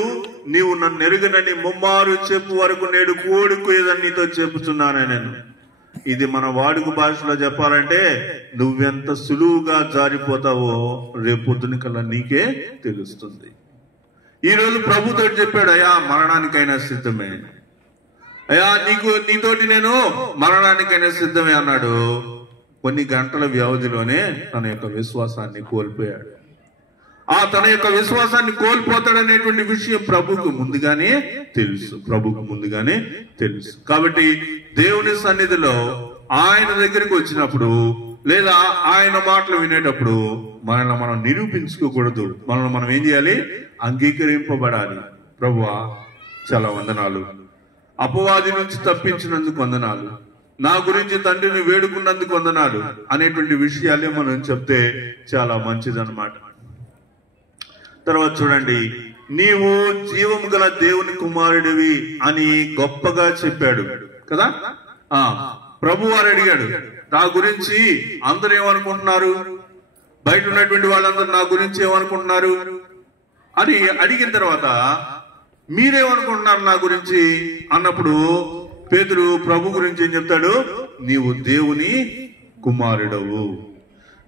నీవు నన్ను ఎరుగనని ముమ్మారు చెప్పు వరకు నేడు కోడుకోయేదని నీతో చెప్పుచున్నాను నేను. ఇది మన వాడుక భాషలో చెప్పాలంటే నువ్వెంత సులువుగా జారిపోతావో రేపొద్దున కల్లా నీకే తెలుస్తుంది. ఈ రోజు ప్రభుతో చెప్పాడు, అయ్యా మరణానికైనా సిద్ధమే, అయ్యా నీతోటి నేను మరణానికైనా సిద్ధమే అన్నాడు. కొన్ని గంటల వ్యవధిలోనే తన యొక్క విశ్వాసాన్ని కోల్పోయాడు. తన యొక్క విశ్వాసాన్ని కోల్పోతాడనేటువంటి విషయం ప్రభుకు ముందుగానే తెలుసు. కాబట్టి దేవుని సన్నిధిలో ఆయన దగ్గరికి వచ్చినప్పుడు లేదా ఆయన మాటలు వినేటప్పుడు మనల్ని మనం నిరూపించుకోకూడదు. మనల్ని మనం ఏం చేయాలి? అంగీకరింపబడాలి. ప్రభువా చాలా వందనాలు, అపవాది నుంచి తప్పించినందుకు వందనాలు, నా గురించి తండ్రిని వేడుకున్నందుకు వందనాలు అనేటువంటి విషయాలే మనం చెప్తే చాలా మంచిదన్నమాట. తర్వాత చూడండి, నీవు జీవము గల దేవుని కుమారుడివి అని గొప్పగా చెప్పాడు కదా. ప్రభు వారు అడిగాడు, నా గురించి అందరూ ఏమనుకుంటున్నారు, బయట ఉన్నటువంటి వాళ్ళందరూ నా గురించి ఏమనుకుంటున్నారు అని అడిగిన తర్వాత మీరేమనుకుంటున్నారు నా గురించి అన్నప్పుడు పేతురు ప్రభు గురించి ఏం చెప్తాడు? నీవు దేవుని కుమారుడవు,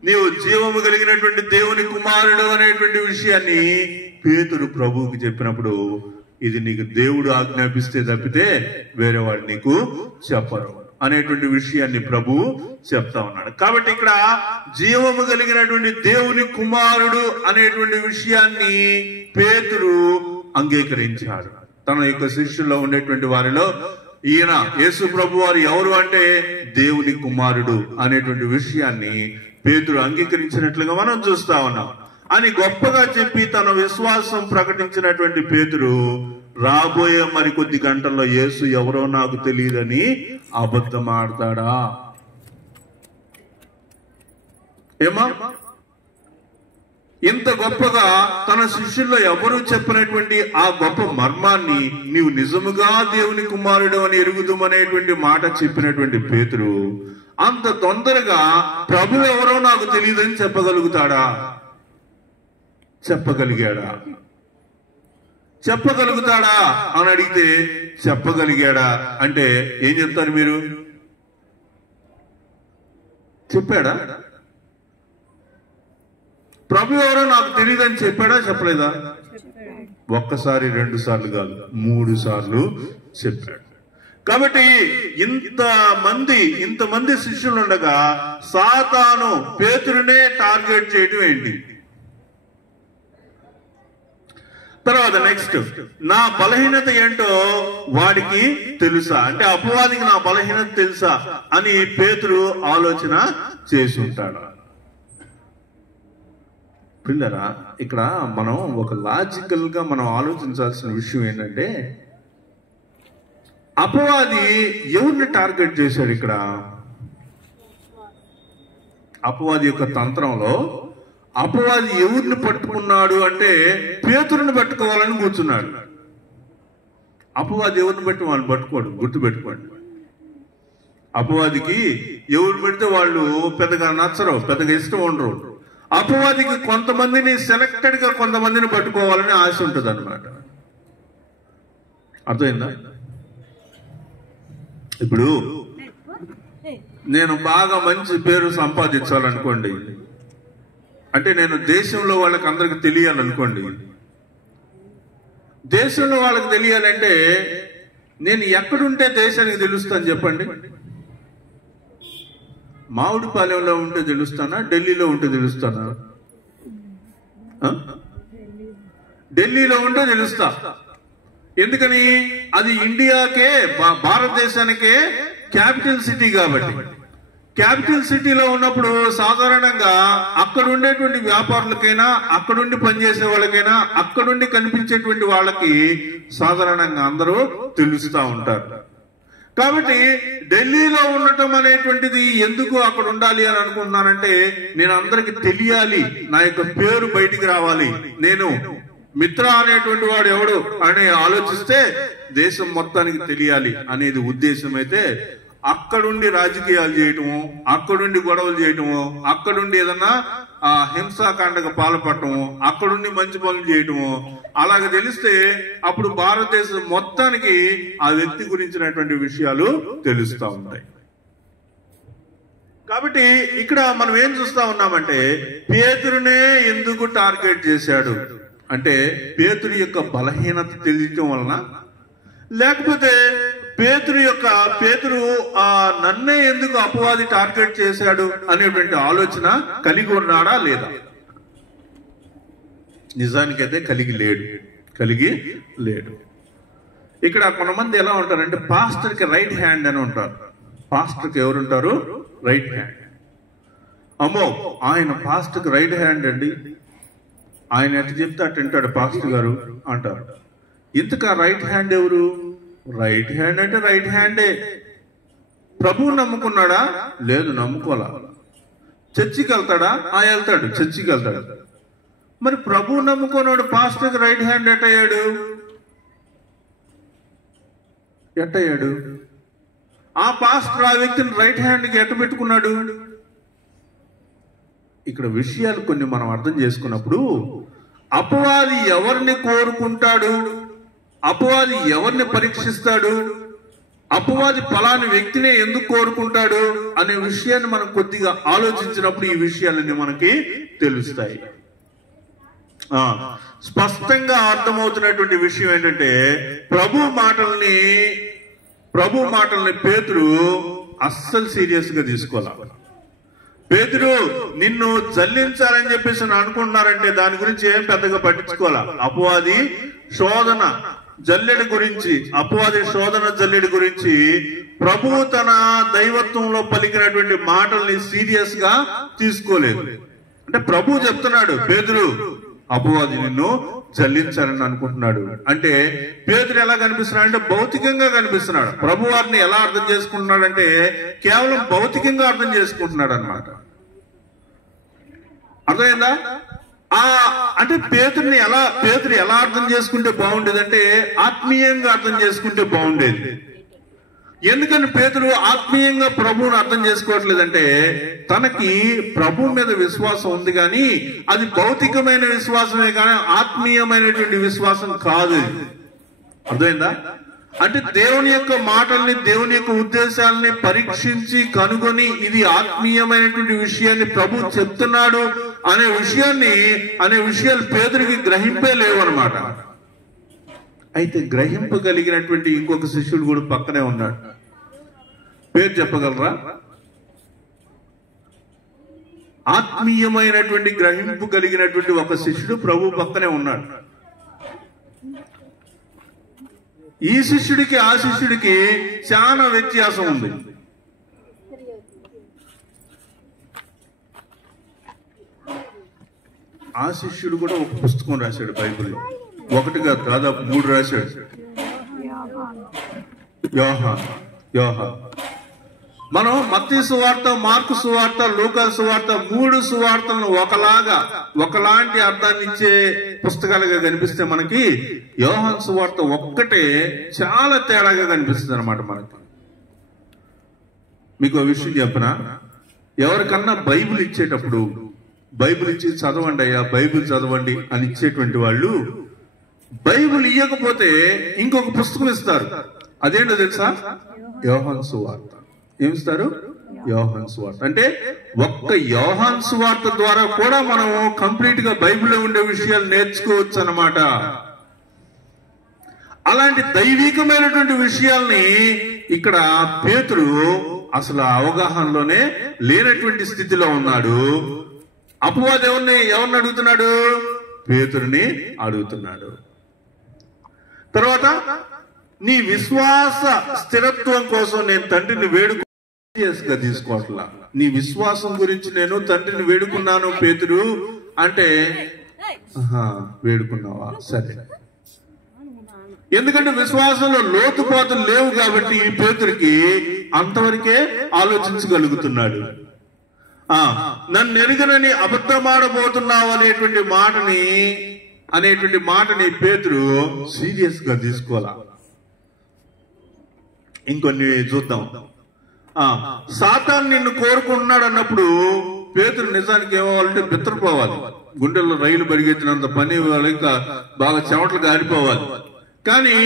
నీవు జీవము కలిగినటువంటి దేవుని కుమారుడు అనేటువంటి విషయాన్ని పేతురు ప్రభువుకి చెప్పినప్పుడు ఇది నీకు దేవుడు ఆజ్ఞాపిస్తే తప్పితే వేరే వాడు నీకు చెప్పరు అనేటువంటి విషయాన్ని ప్రభువు చెప్తా ఉన్నాడు. కాబట్టి ఇక్కడ జీవము కలిగినటువంటి దేవుని కుమారుడు అనేటువంటి విషయాన్ని పేతురు అంగీకరించాడు. తన యొక్క శిష్యుల్లో ఉండేటువంటి వారిలో ఈయన యేసు ప్రభు వారు ఎవరు అంటే దేవుని కుమారుడు అనేటువంటి విషయాన్ని పేతురు అంగీకరించినట్లుగా మనం చూస్తా ఉన్నాం. అని గొప్పగా చెప్పి తన విశ్వాసం ప్రకటించినటువంటి పేతురు రాబోయే మరికొద్ది గంటల్లో యేసు ఎవరో నాకు తెలియదని అబద్ధం ఆడతాడా? ఏమా ఇంత గొప్పగా తన శిష్యుల్లో ఎవరు చెప్పినటువంటి ఆ గొప్ప మర్మాన్ని నీవు నిజముగా దేవుని కుమారుడు అని ఎరుగుదుమనేటువంటి మాట చెప్పినటువంటి పేతురు అంత తొందరగా ప్రభు ఎవరో నాకు తెలియదని చెప్పగలుగుతాడా? చెప్పగలుగుతాడా అని అడిగితే చెప్పగలిగాడా అంటే ఏం చెప్తారు మీరు? చెప్పాడా? ప్రభు ఎవరో నాకు తెలియదని చెప్పాడా? చెప్పలేదా? ఒక్కసారి 2 సార్లు కాదు, 3 సార్లు చెప్పాడు. కాబట్టి ఇంతమంది శిష్యులు ఉండగా సాతాను పేతురునే టార్గెట్ చేయడం ఏంటి? తర్వాత నెక్స్ట్, నా బలహీనత ఏంటో వాడికి తెలుసా అంటే అపవాదికి నా బలహీనత తెలుసా అని పేతురు ఆలోచన చేసి ఉంటాడు. పిల్లరా, ఇక్కడ మనం ఒక లాజికల్ గా మనం ఆలోచించాల్సిన విషయం ఏంటంటే అపవాది ఎవరిని టార్గెట్ చేశాడు? ఇక్కడ అపవాది యొక్క తంత్రంలో అపవాది ఎవరిని పట్టుకున్నాడు అంటే పేతురుని పట్టుకోవాలని కూర్చున్నాడు. అపవాది ఎవరిని బట్టి వాళ్ళని పట్టుకోడు, గుర్తుపెట్టుకోండి. అపవాదికి ఎవరు పెడితే వాళ్ళు పెద్దగా నచ్చరు, పెద్దగా ఇష్టం ఉండరు. అపవాదికి కొంతమందిని సెలెక్టెడ్ గా కొంతమందిని పట్టుకోవాలని ఆశ ఉంటుంది అన్నమాట. అర్థమైందా? ఇప్పుడు నేను బాగా మంచి పేరు సంపాదించాలనుకోండి, అంటే నేను దేశంలో వాళ్ళకి అందరికి తెలియాలనుకోండి. దేశంలో వాళ్ళకి తెలియాలంటే నేను ఎక్కడుంటే దేశానికి తెలుస్తాను చెప్పండి? మామిడిపాలెంలో ఉంటే తెలుస్తానా, ఢిల్లీలో ఉంటే తెలుస్తానా? ఢిల్లీలో ఉంటే తెలుస్తా. ఎందుకని? అది ఇండియాకే, భారతదేశానికే క్యాపిటల్ సిటీ కాబట్టి. క్యాపిటల్ సిటీలో ఉన్నప్పుడు సాధారణంగా అక్కడ ఉండేటువంటి వ్యాపారులకైనా, అక్కడుండి పనిచేసే వాళ్ళకైనా, అక్కడుండి కనిపించేటువంటి వాళ్ళకి సాధారణంగా అందరూ తెలుస్తూ ఉంటారు. కాబట్టి ఢిల్లీలో ఉండటం అనేటువంటిది ఎందుకు అక్కడ ఉండాలి అని అనుకుంటున్నానంటే, నేను అందరికి తెలియాలి, నా యొక్క పేరు బయటికి రావాలి, నేను మిత్ర అనేటువంటి వాడు ఎవడు అని ఆలోచిస్తే దేశం మొత్తానికి తెలియాలి అనేది ఉద్దేశం అయితే, అక్కడుండి రాజకీయాలు చేయటము, అక్కడుండి గొడవలు చేయటము, అక్కడుండి ఏదన్నా హింసాకాండకు పాల్పడటము, అక్కడుండి మంచి పనులు చేయటము, అలాగ తెలిస్తే అప్పుడు భారతదేశం మొత్తానికి ఆ వ్యక్తి గురించినటువంటి విషయాలు తెలుస్తూ ఉంటాయి. కాబట్టి ఇక్కడ మనం ఏం చూస్తా ఉన్నామంటే, పేతురునే ఎందుకు టార్గెట్ చేశాడు అంటే, పేతురు యొక్క బలహీనత తెలియటం వలన, లేకపోతే పేతురు నన్నే ఎందుకు అపవాది టార్గెట్ చేశాడు అనేటువంటి ఆలోచన కలిగి ఉన్నాడా లేదా? నిజానికైతే కలిగి లేడు. ఇక్కడ కొంతమంది ఎలా ఉంటారంటే, పాస్టర్కి రైట్ హ్యాండ్ అని ఉంటారు. పాస్టర్కి ఎవరుంటారు? Right hand. అమ్మో, ఆయన పాస్టర్కి రైట్ హ్యాండ్ అండి, ఆయన ఎట్లా చెప్తే అటు వింటాడు పాస్టర్ గారు అంటారు. ఇంతకా రైట్ హ్యాండ్ ఎవరు? రైట్ హ్యాండ్ అంటే రైట్ హ్యాండే. ప్రభువు నమ్ముకున్నాడా? లేదు, నమ్ముకోలా. చర్చికి వెళ్తాడా? వెళ్తాడు, చర్చికి వెళ్తాడు. మరి ప్రభువు నమ్ముకున్నాడు పాస్టర్కి రైట్ హ్యాండ్ ఎట్టయ్యాడు? ఆ పాస్టర్ ఆ వ్యక్తిని రైట్ హ్యాండ్కి ఎట్ట పెట్టుకున్నాడు? ఇక్కడ విషయాలు కొన్ని మనం అర్థం చేసుకున్నప్పుడు, అపవాది ఎవరిని కోరుకుంటాడు, అపవాది ఎవరిని పరీక్షిస్తాడు, అపవాది ఫలాని వ్యక్తినే ఎందుకు కోరుకుంటాడు అనే విషయాన్ని మనం కొద్దిగా ఆలోచించినప్పుడు ఈ విషయాలన్నీ మనకి తెలుస్తాయి. స్పష్టంగా అర్థమవుతున్నటువంటి విషయం ఏంటంటే, ప్రభు మాటల్ని పేతురు అస్సలు సీరియస్ గా తీసుకోవాలి. పేతురు నిన్ను జల్లించాలని చెప్పేసి అనుకుంటున్నారంటే దాని గురించి ఏం పెద్దగా పట్టించుకోవాలా. అపవాది శోధన జల్లెడి గురించి ప్రభువు తన దైవత్వంలో పలికినటువంటి మాటల్ని సీరియస్ గా తీసుకోలేదు. అంటే ప్రభువు చెప్తున్నాడు, పేతురు అపవాది నిన్ను జల్లించాలని అనుకుంటున్నాడు అంటే, పేతురు ఎలా కనిపిస్తున్నాడు అంటే భౌతికంగా కనిపిస్తున్నాడు. ప్రభు వారిని ఎలా అర్థం చేసుకుంటున్నాడంటే కేవలం భౌతికంగా అర్థం చేసుకుంటున్నాడు అన్నమాట. అర్థమైందా? అంటే పేతురు ఎలా అర్థం చేసుకుంటే బాగుండేదంటే ఆత్మీయంగా అర్థం చేసుకుంటే బాగుండేది. ఎందుకని పేతురు ఆత్మీయంగా ప్రభువుని అర్థం చేసుకోవట్లేదంటే, తనకి ప్రభు మీద విశ్వాసం ఉంది కానీ అది భౌతికమైన విశ్వాసమే కానీ ఆత్మీయమైనటువంటి విశ్వాసం కాదు. అర్థమైందా? అంటే దేవుని యొక్క మాటల్ని, దేవుని యొక్క ఉద్దేశాలని పరీక్షించి కనుగొని ఇది ఆత్మీయమైనటువంటి విషయాన్ని ప్రభు చెప్తున్నాడు అనే విషయాలు పేతురికి గ్రహింపే లేవు అన్నమాట. అయితే గ్రహింపగలిగినటువంటి ఇంకొక శిష్యుడు కూడా పక్కనే ఉన్నాడు. పేరు చెప్పగలరా? ఆత్మీయమైనటువంటి గ్రహింపు కలిగినటువంటి ఒక శిష్యుడు ప్రభు పక్కనే ఉన్నాడు. ఈ శిష్యుడికి ఆ శిష్యుడికి చాలా వ్యత్యాసం ఉంది. ఆ శిష్యుడు కూడా ఒక పుస్తకం రాశాడు బైబిల్లో. ఒకటిగా దాదాపు 3 రాశాడు. యోహాను. మనం మత్తయి సువార్త, మార్కు సువార్త, లూకా సువార్త 3 సువార్తలను ఒకలాంటి అర్థాన్ని ఇచ్చే పుస్తకాలుగా కనిపిస్తే మనకి యోహాను సువార్త ఒక్కటే చాలా తేడాగా కనిపిస్తుంది అనమాట. మనకి మీకు ఒక విషయం చెప్పనా, ఎవరికన్నా బైబిల్ ఇచ్చేటప్పుడు బైబిల్ ఇచ్చి చదవండి అయ్యా, బైబిల్ చదవండి అని ఇచ్చేటువంటి వాళ్ళు బైబిల్ ఇవ్వకపోతే ఇంకొక పుస్తకం ఇస్తారు. అదేంటో తెలుసా? యోహాను సువార్త. ఏమిస్తారు? యోహాను సువార్త. అంటే ఒక్క యోహాను సువార్త ద్వారా కూడా మనం కంప్లీట్ గా బైబిల్లో ఉండే విషయాలు నేర్చుకోవచ్చు అన్నమాట. అలాంటి దైవికమైనటువంటి విషయాల్ని ఇక్కడ పేతురు అసలు అవగాహనలోనే లేనటువంటి స్థితిలో ఉన్నాడు. అపవాది ఎవరిని అడుగుతున్నాడు? పేతురుని అడుగుతున్నాడు. తర్వాత నీ విశ్వాస స్థిరత్వం కోసం నేను తండ్రిని వేడుకగా తీసుకోవట్లా. నీ విశ్వాసం గురించి నేను తండ్రిని వేడుకున్నాను పేతురు అంటే, వేడుకున్నావా? సరే. ఎందుకంటే విశ్వాసంలో లోతుపాతులు లేవు కాబట్టి ఈ పేతురికి అంతవరకే ఆలోచించగలుగుతున్నాడు. నన్ను ఎరుగనని అబద్ధమాడబోతున్నావు అనేటువంటి మాటని పేతురు సీరియస్ గా తీసుకోవాలా. ఇంకొన్ని చూద్దాం. సాతాను నిన్ను కోరుకుంటున్నాడు అన్నప్పుడు పేతురు నిజానికి ఏమవ్వాలంటే బిత్తరపోవాలి. గుండెల్లో రైలు పరిగెత్తినంత పని ఇంకా బాగా చెమటలు గారిపోవాలి. కానీ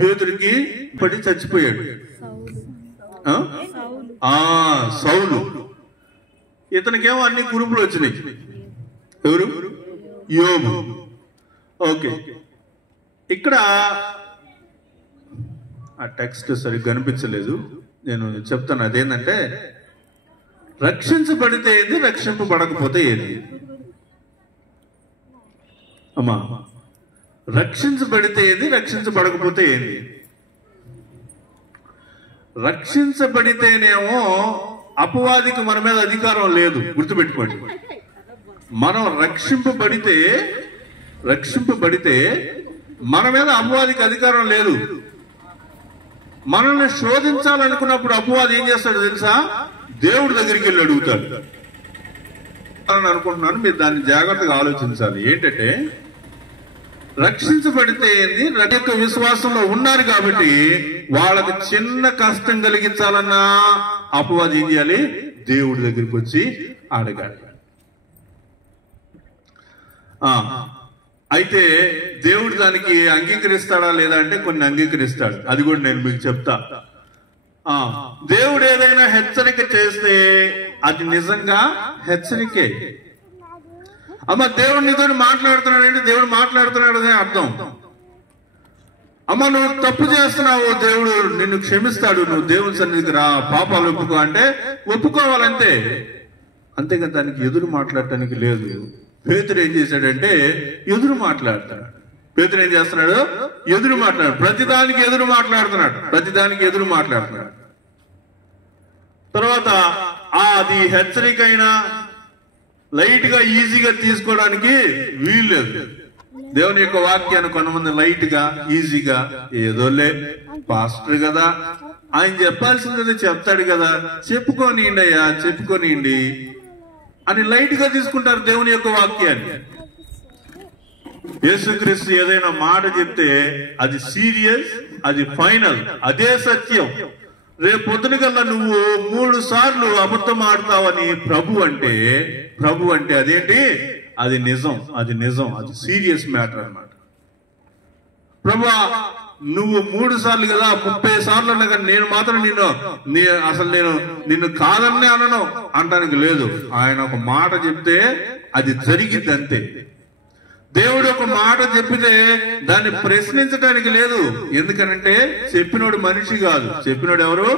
పేతురికి పడి చచ్చిపోయాడు. సౌలు. ఇతనికేమో అన్ని కురుపులు వచ్చినాయి. ఎవరు? యోబు. ఓకే, ఇక్కడ ఆ టెక్స్ట్ సరిగ్గా కనిపించలేదు, నేను చెప్తాను. అదేంటంటే రక్షించబడితే ఏంది, రక్షింపబడకపోతే ఏంది? అమ్మా, రక్షించబడితే ఏంది, రక్షించబడకపోతే ఏంది? రక్షించబడితేనేమో అపవాదికి మన మీద అధికారం లేదు, గుర్తుపెట్టుకోండి. మనం రక్షింపబడితే మన మీద అపవాదికి అధికారం లేదు. మనల్ని శోధించాలనుకున్నప్పుడు అపవాది ఏం చేస్తాడు తెలుసా? దేవుడి దగ్గరికి వెళ్ళి అడుగుతాడు అని అనుకుంటున్నాను. మీరు దాన్ని జాగ్రత్తగా ఆలోచించాలి. ఏంటంటే రక్షించబడితే ఏంది, యొక్క విశ్వాసంలో ఉన్నారు కాబట్టి వాళ్ళకి చిన్న కష్టం కలిగించాలన్నా అపవాది ఏం చేయాలి? దేవుడి దగ్గరికి వచ్చి అడగాలి. అయితే దేవుడు దానికి అంగీకరిస్తాడా లేదా అంటే కొన్ని అంగీకరిస్తాడు. అది కూడా నేను మీకు చెప్తా. దేవుడు ఏదైనా హెచ్చరిక చేస్తే అది నిజంగా హెచ్చరికే. అమ్మ, దేవుడు నీతో మాట్లాడుతున్నాడంటే దేవుడు మాట్లాడుతున్నాడు అని అర్థం. అమ్మ, నువ్వు తప్పు చేస్తున్నావు, దేవుడు నిన్ను క్షమిస్తాడు, నువ్వు దేవుని సన్నిధికి రా, పాపాలు ఒప్పుకో అంటే ఒప్పుకోవాలంతే. అంతేగా దానికి ఎదురు మాట్లాడటానికి లేదు. పేతురు ఏం చేశాడంటే ఎదురు మాట్లాడతాడు. పేతురు ఏం చేస్తున్నాడు? ఎదురు మాట్లాడు. ప్రతిదానికి ఎదురు మాట్లాడుతున్నాడు. తర్వాత అది హెచ్చరికైనా లైట్ గా ఈజీగా తీసుకోవడానికి వీల్లేదు. దేవుని యొక్క వాక్యాన్ని కొంతమంది లైట్ గా ఈజీగా ఏదోలే పాస్టర్ కదా, ఆయన చెప్పాల్సింది చెప్తాడు కదా, చెప్పుకోనియండి అయ్యా, చెప్పుకోనియండి అని లైట్ గా తీసుకుంటారు దేవుని యొక్క వాక్యాన్ని. యేసుక్రీస్తు ఏదైనా మాట చెప్తే అది సీరియస్, అది ఫైనల్, అదే సత్యం. రేపు పొద్దున కల్లా నువ్వు 3 సార్లు అబద్ధం ఆడతావని ప్రభు అంటే అదేంటి? అది నిజం, అది సీరియస్ మ్యాటర్ అన్నమాట. ప్రభు నువ్వు 3 సార్లు కదా, 30 సార్లు అన్నా కానీ నేను మాత్రం నిన్ను కాదన్నే అనను అంటానికి లేదు. ఆయన ఒక మాట చెప్తే అది జరిగిద్ది అంతే. దేవుడు ఒక మాట చెప్పితే దాన్ని ప్రశ్నించడానికి లేదు. ఎందుకనంటే చెప్పినోడు మనిషి కాదు, చెప్పినోడు ఎవరు?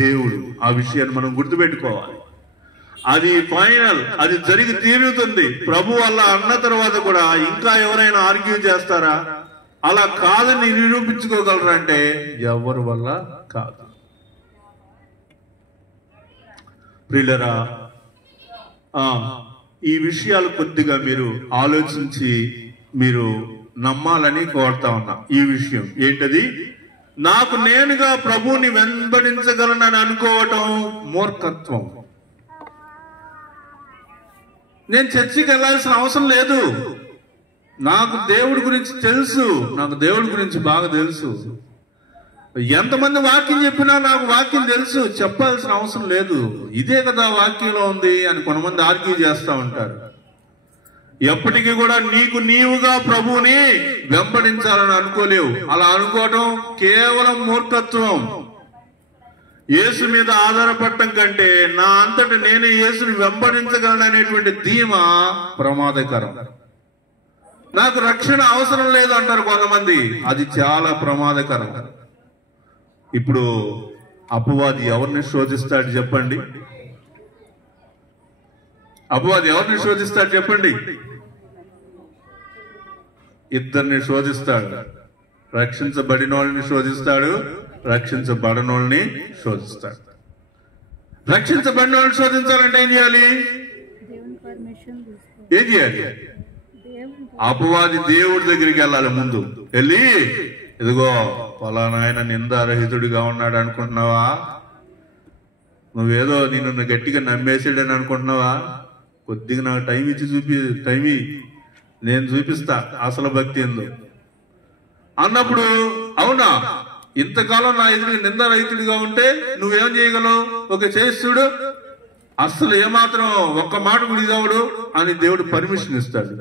దేవుడు. ఆ విషయాన్ని మనం గుర్తుపెట్టుకోవాలి. అది ఫైనల్, అది జరిగి తీరుతుంది. ప్రభు అలా అన్న తర్వాత కూడా ఇంకా ఎవరైనా ఆర్గ్యూ చేస్తారా? అలా కాదని నిరూపించుకోగలరా అంటే ఎవరి వల్ల కాదు. ప్రియులరా, ఈ విషయాలు కొద్దిగా మీరు ఆలోచించి మీరు నమ్మాలని కోరుతా ఉన్నా. ఈ విషయం ఏంటది? నాకు నేనుగా ప్రభువుని వెంబడించగలనని అనుకోవటం మూర్ఖత్వం. నేను చర్చికి వెళ్ళాల్సిన అవసరం లేదు. నాకు దేవుడి గురించి తెలుసు, నాకు దేవుడి గురించి బాగా తెలుసు. ఎంతమంది వాక్యం చెప్పినా నాకు వాక్యం తెలుసు, చెప్పాల్సిన అవసరం లేదు. ఇదే కదా వాక్యంలో ఉంది అని కొంతమంది ఆర్గ్యూ చేస్తూ ఉంటారు. ఎప్పటికీ కూడా నీకు నీవుగా ప్రభువుని వెంబడించాలని అనుకోలేవు. అలా అనుకోవటం కేవలం మూర్ఖత్వం. యేసు మీద ఆధారపడటం కంటే నా అంతట నేనే యేసుని వెంబడించగలను అనేటువంటి ధీమా ప్రమాదకరం. నాకు రక్షణ అవసరం లేదు అంటారు కొంతమంది, అది చాలా ప్రమాదకరం. ఇప్పుడు అపవాది ఎవరిని శోధిస్తాడు చెప్పండి? అపవాది ఎవరిని శోధిస్తాడు చెప్పండి? ఇద్దరిని శోధిస్తాడు. రక్షించబడిన వాళ్ళని శోధిస్తాడు, రక్షించబడిన వాళ్ళని శోధిస్తాడు. రక్షించబడిన వాళ్ళని శోధించాలంటే ఏం చేయాలి? ఏం చేయాలి? అపవాది దేవుడి దగ్గరికి వెళ్ళాలి. ముందు వెళ్ళి, ఇదిగో పలానా ఆయన నిందారహితుడిగా ఉన్నాడు అనుకుంటున్నావా? నువ్వేదో నిన్ను గట్టిగా నమ్మేసాడని అనుకుంటున్నావా? కొద్దిగా నాకు టైం ఇచ్చి నేను చూపిస్తా అసలు భక్తి ఏందో అన్నప్పుడు, అవునా ఇంతకాలం నా ఎదురు నిందారహితుడిగా ఉంటే నువ్వేం చేయగలవు? ఒక చేస్తుడు అస్సలు ఏమాత్రం ఒక్క మాట కూడా ఇదవడు అని దేవుడు పర్మిషన్ ఇస్తాడు.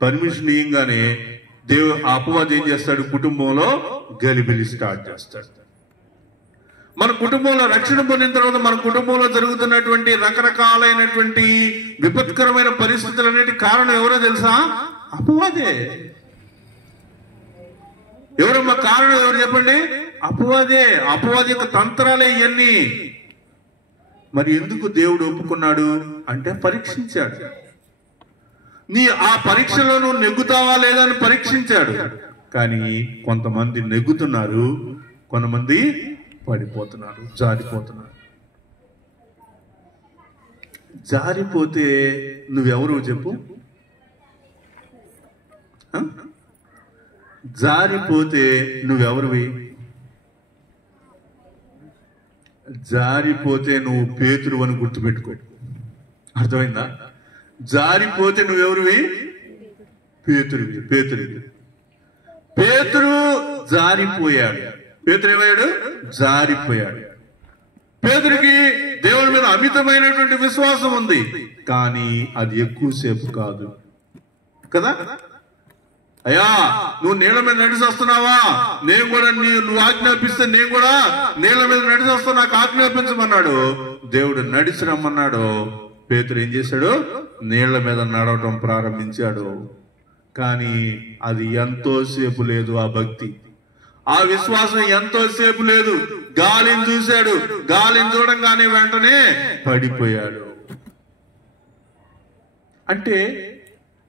పర్మిషన్ ఇయ్యంగానే దేవుడు అపవాది ఏం చేస్తాడు? కుటుంబంలో గలిబిలి స్టార్ట్ చేస్తాడు. మన కుటుంబంలో రక్షణ పొందిన తర్వాత మన కుటుంబంలో జరుగుతున్నటువంటి రకరకాలైనటువంటి విపత్కరమైన పరిస్థితులన్నిటి కారణం ఎవరో తెలుసా? అపవాదే. ఎవరమ్మా కారణం? ఎవరు చెప్పండి? అపవాదే. అపవాది యొక్క తంత్రాలే ఇవన్నీ. మరి ఎందుకు దేవుడు ఒప్పుకున్నాడు అంటే పరీక్షించాడు. ఆ పరీక్షలో నువ్వు నెగ్గుతావా లేదా అని పరీక్షించాడు. కానీ కొంతమంది నెగ్గుతున్నారు, కొంతమంది పడిపోతున్నారు, జారిపోతున్నారు. జారిపోతే నువ్వెవరు చెప్పు? జారిపోతే నువ్వెవరివి? జారిపోతే నువ్వు పేతురు అని గుర్తుపెట్టుకో. అర్థమైందా? జారిపోతే నువ్వెవరివి? పేతురువి. పేతురు జారిపోయాడు. పేతురు ఏమయ్యాడు? జారిపోయాడు. పేతురికి దేవుని మీద అమితమైనటువంటి విశ్వాసం ఉంది, కానీ అది ఎక్కువసేపు కాదు కదా. అయ్యా నువ్వు నీళ్ళ మీద నడిచి వస్తున్నావా? నేను కూడా నువ్వు ఆజ్ఞాపిస్తే నేను కూడా నీళ్ళ మీద నడిచి వస్తా, నాకు ఆజ్ఞాపించమన్నాడు దేవుడు. నడిచి రమ్మన్నాడు. పేతురు ఏం చేశాడు? నీళ్ల మీద నడవటం ప్రారంభించాడు. కానీ అది ఎంతో సేపు లేదు. ఆ భక్తి, ఆ విశ్వాసం ఎంతో సేపు లేదు. గాలిని చూశాడు, గాలిని చూడంగానే వెంటనే పడిపోయాడు. అంటే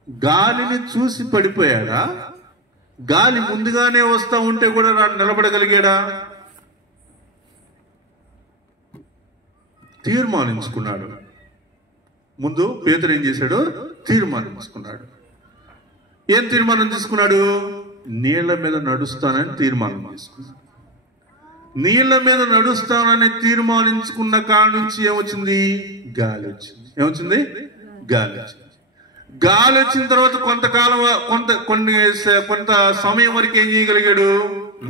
గాలిని చూసి పడిపోయాడా? గాలి ముందుగానే వస్తా ఉంటే కూడా నిలబడగలిగాడా? తీర్మానించుకున్నాడు. ముందు పేతురు ఏం చేశాడు? తీర్మానించుకున్నాడు. ఏం తీర్మానం తీసుకున్నాడు? నీళ్ల మీద నడుస్తానని తీర్మానం తీసుకున్నాడు. నీళ్ల మీద నడుస్తానని తీర్మానించుకున్న కాడ నుంచి ఏమొచ్చింది? గాలి వచ్చింది. ఏమొచ్చింది? గాలి వచ్చింది. గాలి వచ్చిన తర్వాత కొంతకాలం కొంత సమయం వరకు ఏం చేయగలిగాడు?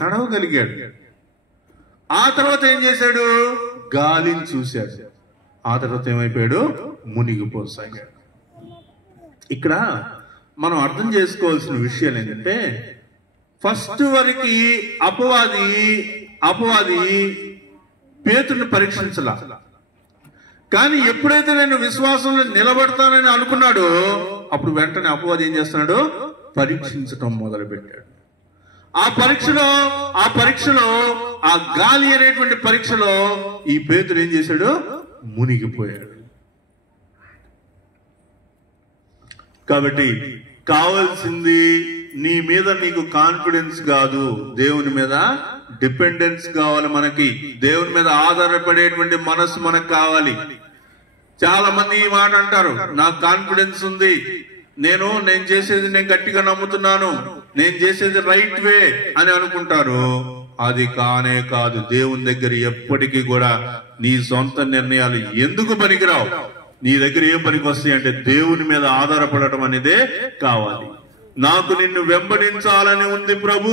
నడవగలిగాడు. ఆ తర్వాత ఏం చేశాడు? గాలిని చూశాడు. ఆ తర్వాత ఏమైపోయాడు? మునిగిపోసాగాడు. ఇక్కడ మనం అర్థం చేసుకోవాల్సిన విషయాలు ఏంటంటే, ఫస్ట్ వరకు అపవాది పేతురుని పరీక్షించాల. కానీ ఎప్పుడైతే నేను విశ్వాసంలో నిలబడతానని అనుకున్నాడో అప్పుడు వెంటనే అపవాది ఏం చేస్తున్నాడు? పరీక్షించటం మొదలు పెట్టాడు. ఆ పరీక్షలో ఆ గాలి అనేటువంటి పరీక్షలో ఈ పేతురు ఏం చేశాడు? మునిగిపోయాడు. కాబట్టి కావాల్సింది నీ మీద నీకు కాన్ఫిడెన్స్ కాదు, దేవుని మీద డిపెండెన్స్ కావాలి. మనకి దేవుని మీద ఆధారపడేటువంటి మనసు మనకు కావాలి. చాలా మంది ఈ మాట అంటారు, నాకు కాన్ఫిడెన్స్ ఉంది, నేను చేసేది నేను గట్టిగా నమ్ముతున్నాను, నేను చేసేది రైట్ వే అని అనుకుంటారు. అది కానే కాదు. దేవుని దగ్గర ఎప్పటికీ కూడా నీ సొంత నిర్ణయాలు ఎందుకు పనికిరావు. నీ దగ్గర ఏం పనికి వస్తాయి అంటే దేవుని మీద ఆధారపడటం అనేదే కావాలి. నాకు నిన్ను వెంబడించాలని ఉంది ప్రభు,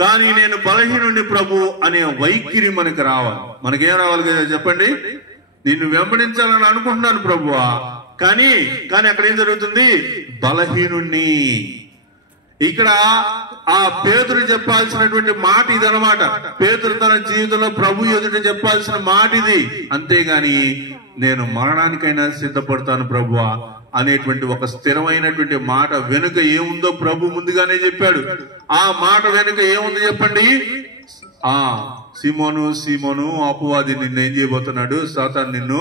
కానీ నేను బలహీనుని ప్రభు అనే వైఖరి మనకు రావాలి. మనకేం రావాలి కదా చెప్పండి? నిన్ను వెంబడించాలని అనుకుంటున్నాను ప్రభువా, కానీ అక్కడ ఏం జరుగుతుంది? బలహీనుణ్ణి. ఇక్కడ ఆ పేతురు చెప్పాల్సినటువంటి మాట ఇది అనమాట. పేతురు తన జీవితంలో ప్రభు ఎదుట చెప్పాల్సిన మాట ఇది. అంతేగాని నేను మరణానికైనా సిద్ధపడతాను ప్రభువా అనేటువంటి ఒక స్థిరమైనటువంటి మాట వెనుక ఏముందో ప్రభు ముందుగానే చెప్పాడు. ఆ మాట వెనుక ఏముంది చెప్పండి? సీమోను సీమోను, అపవాది నిన్ను ఏం చేయబోతున్నాడు, సాతాను నిన్ను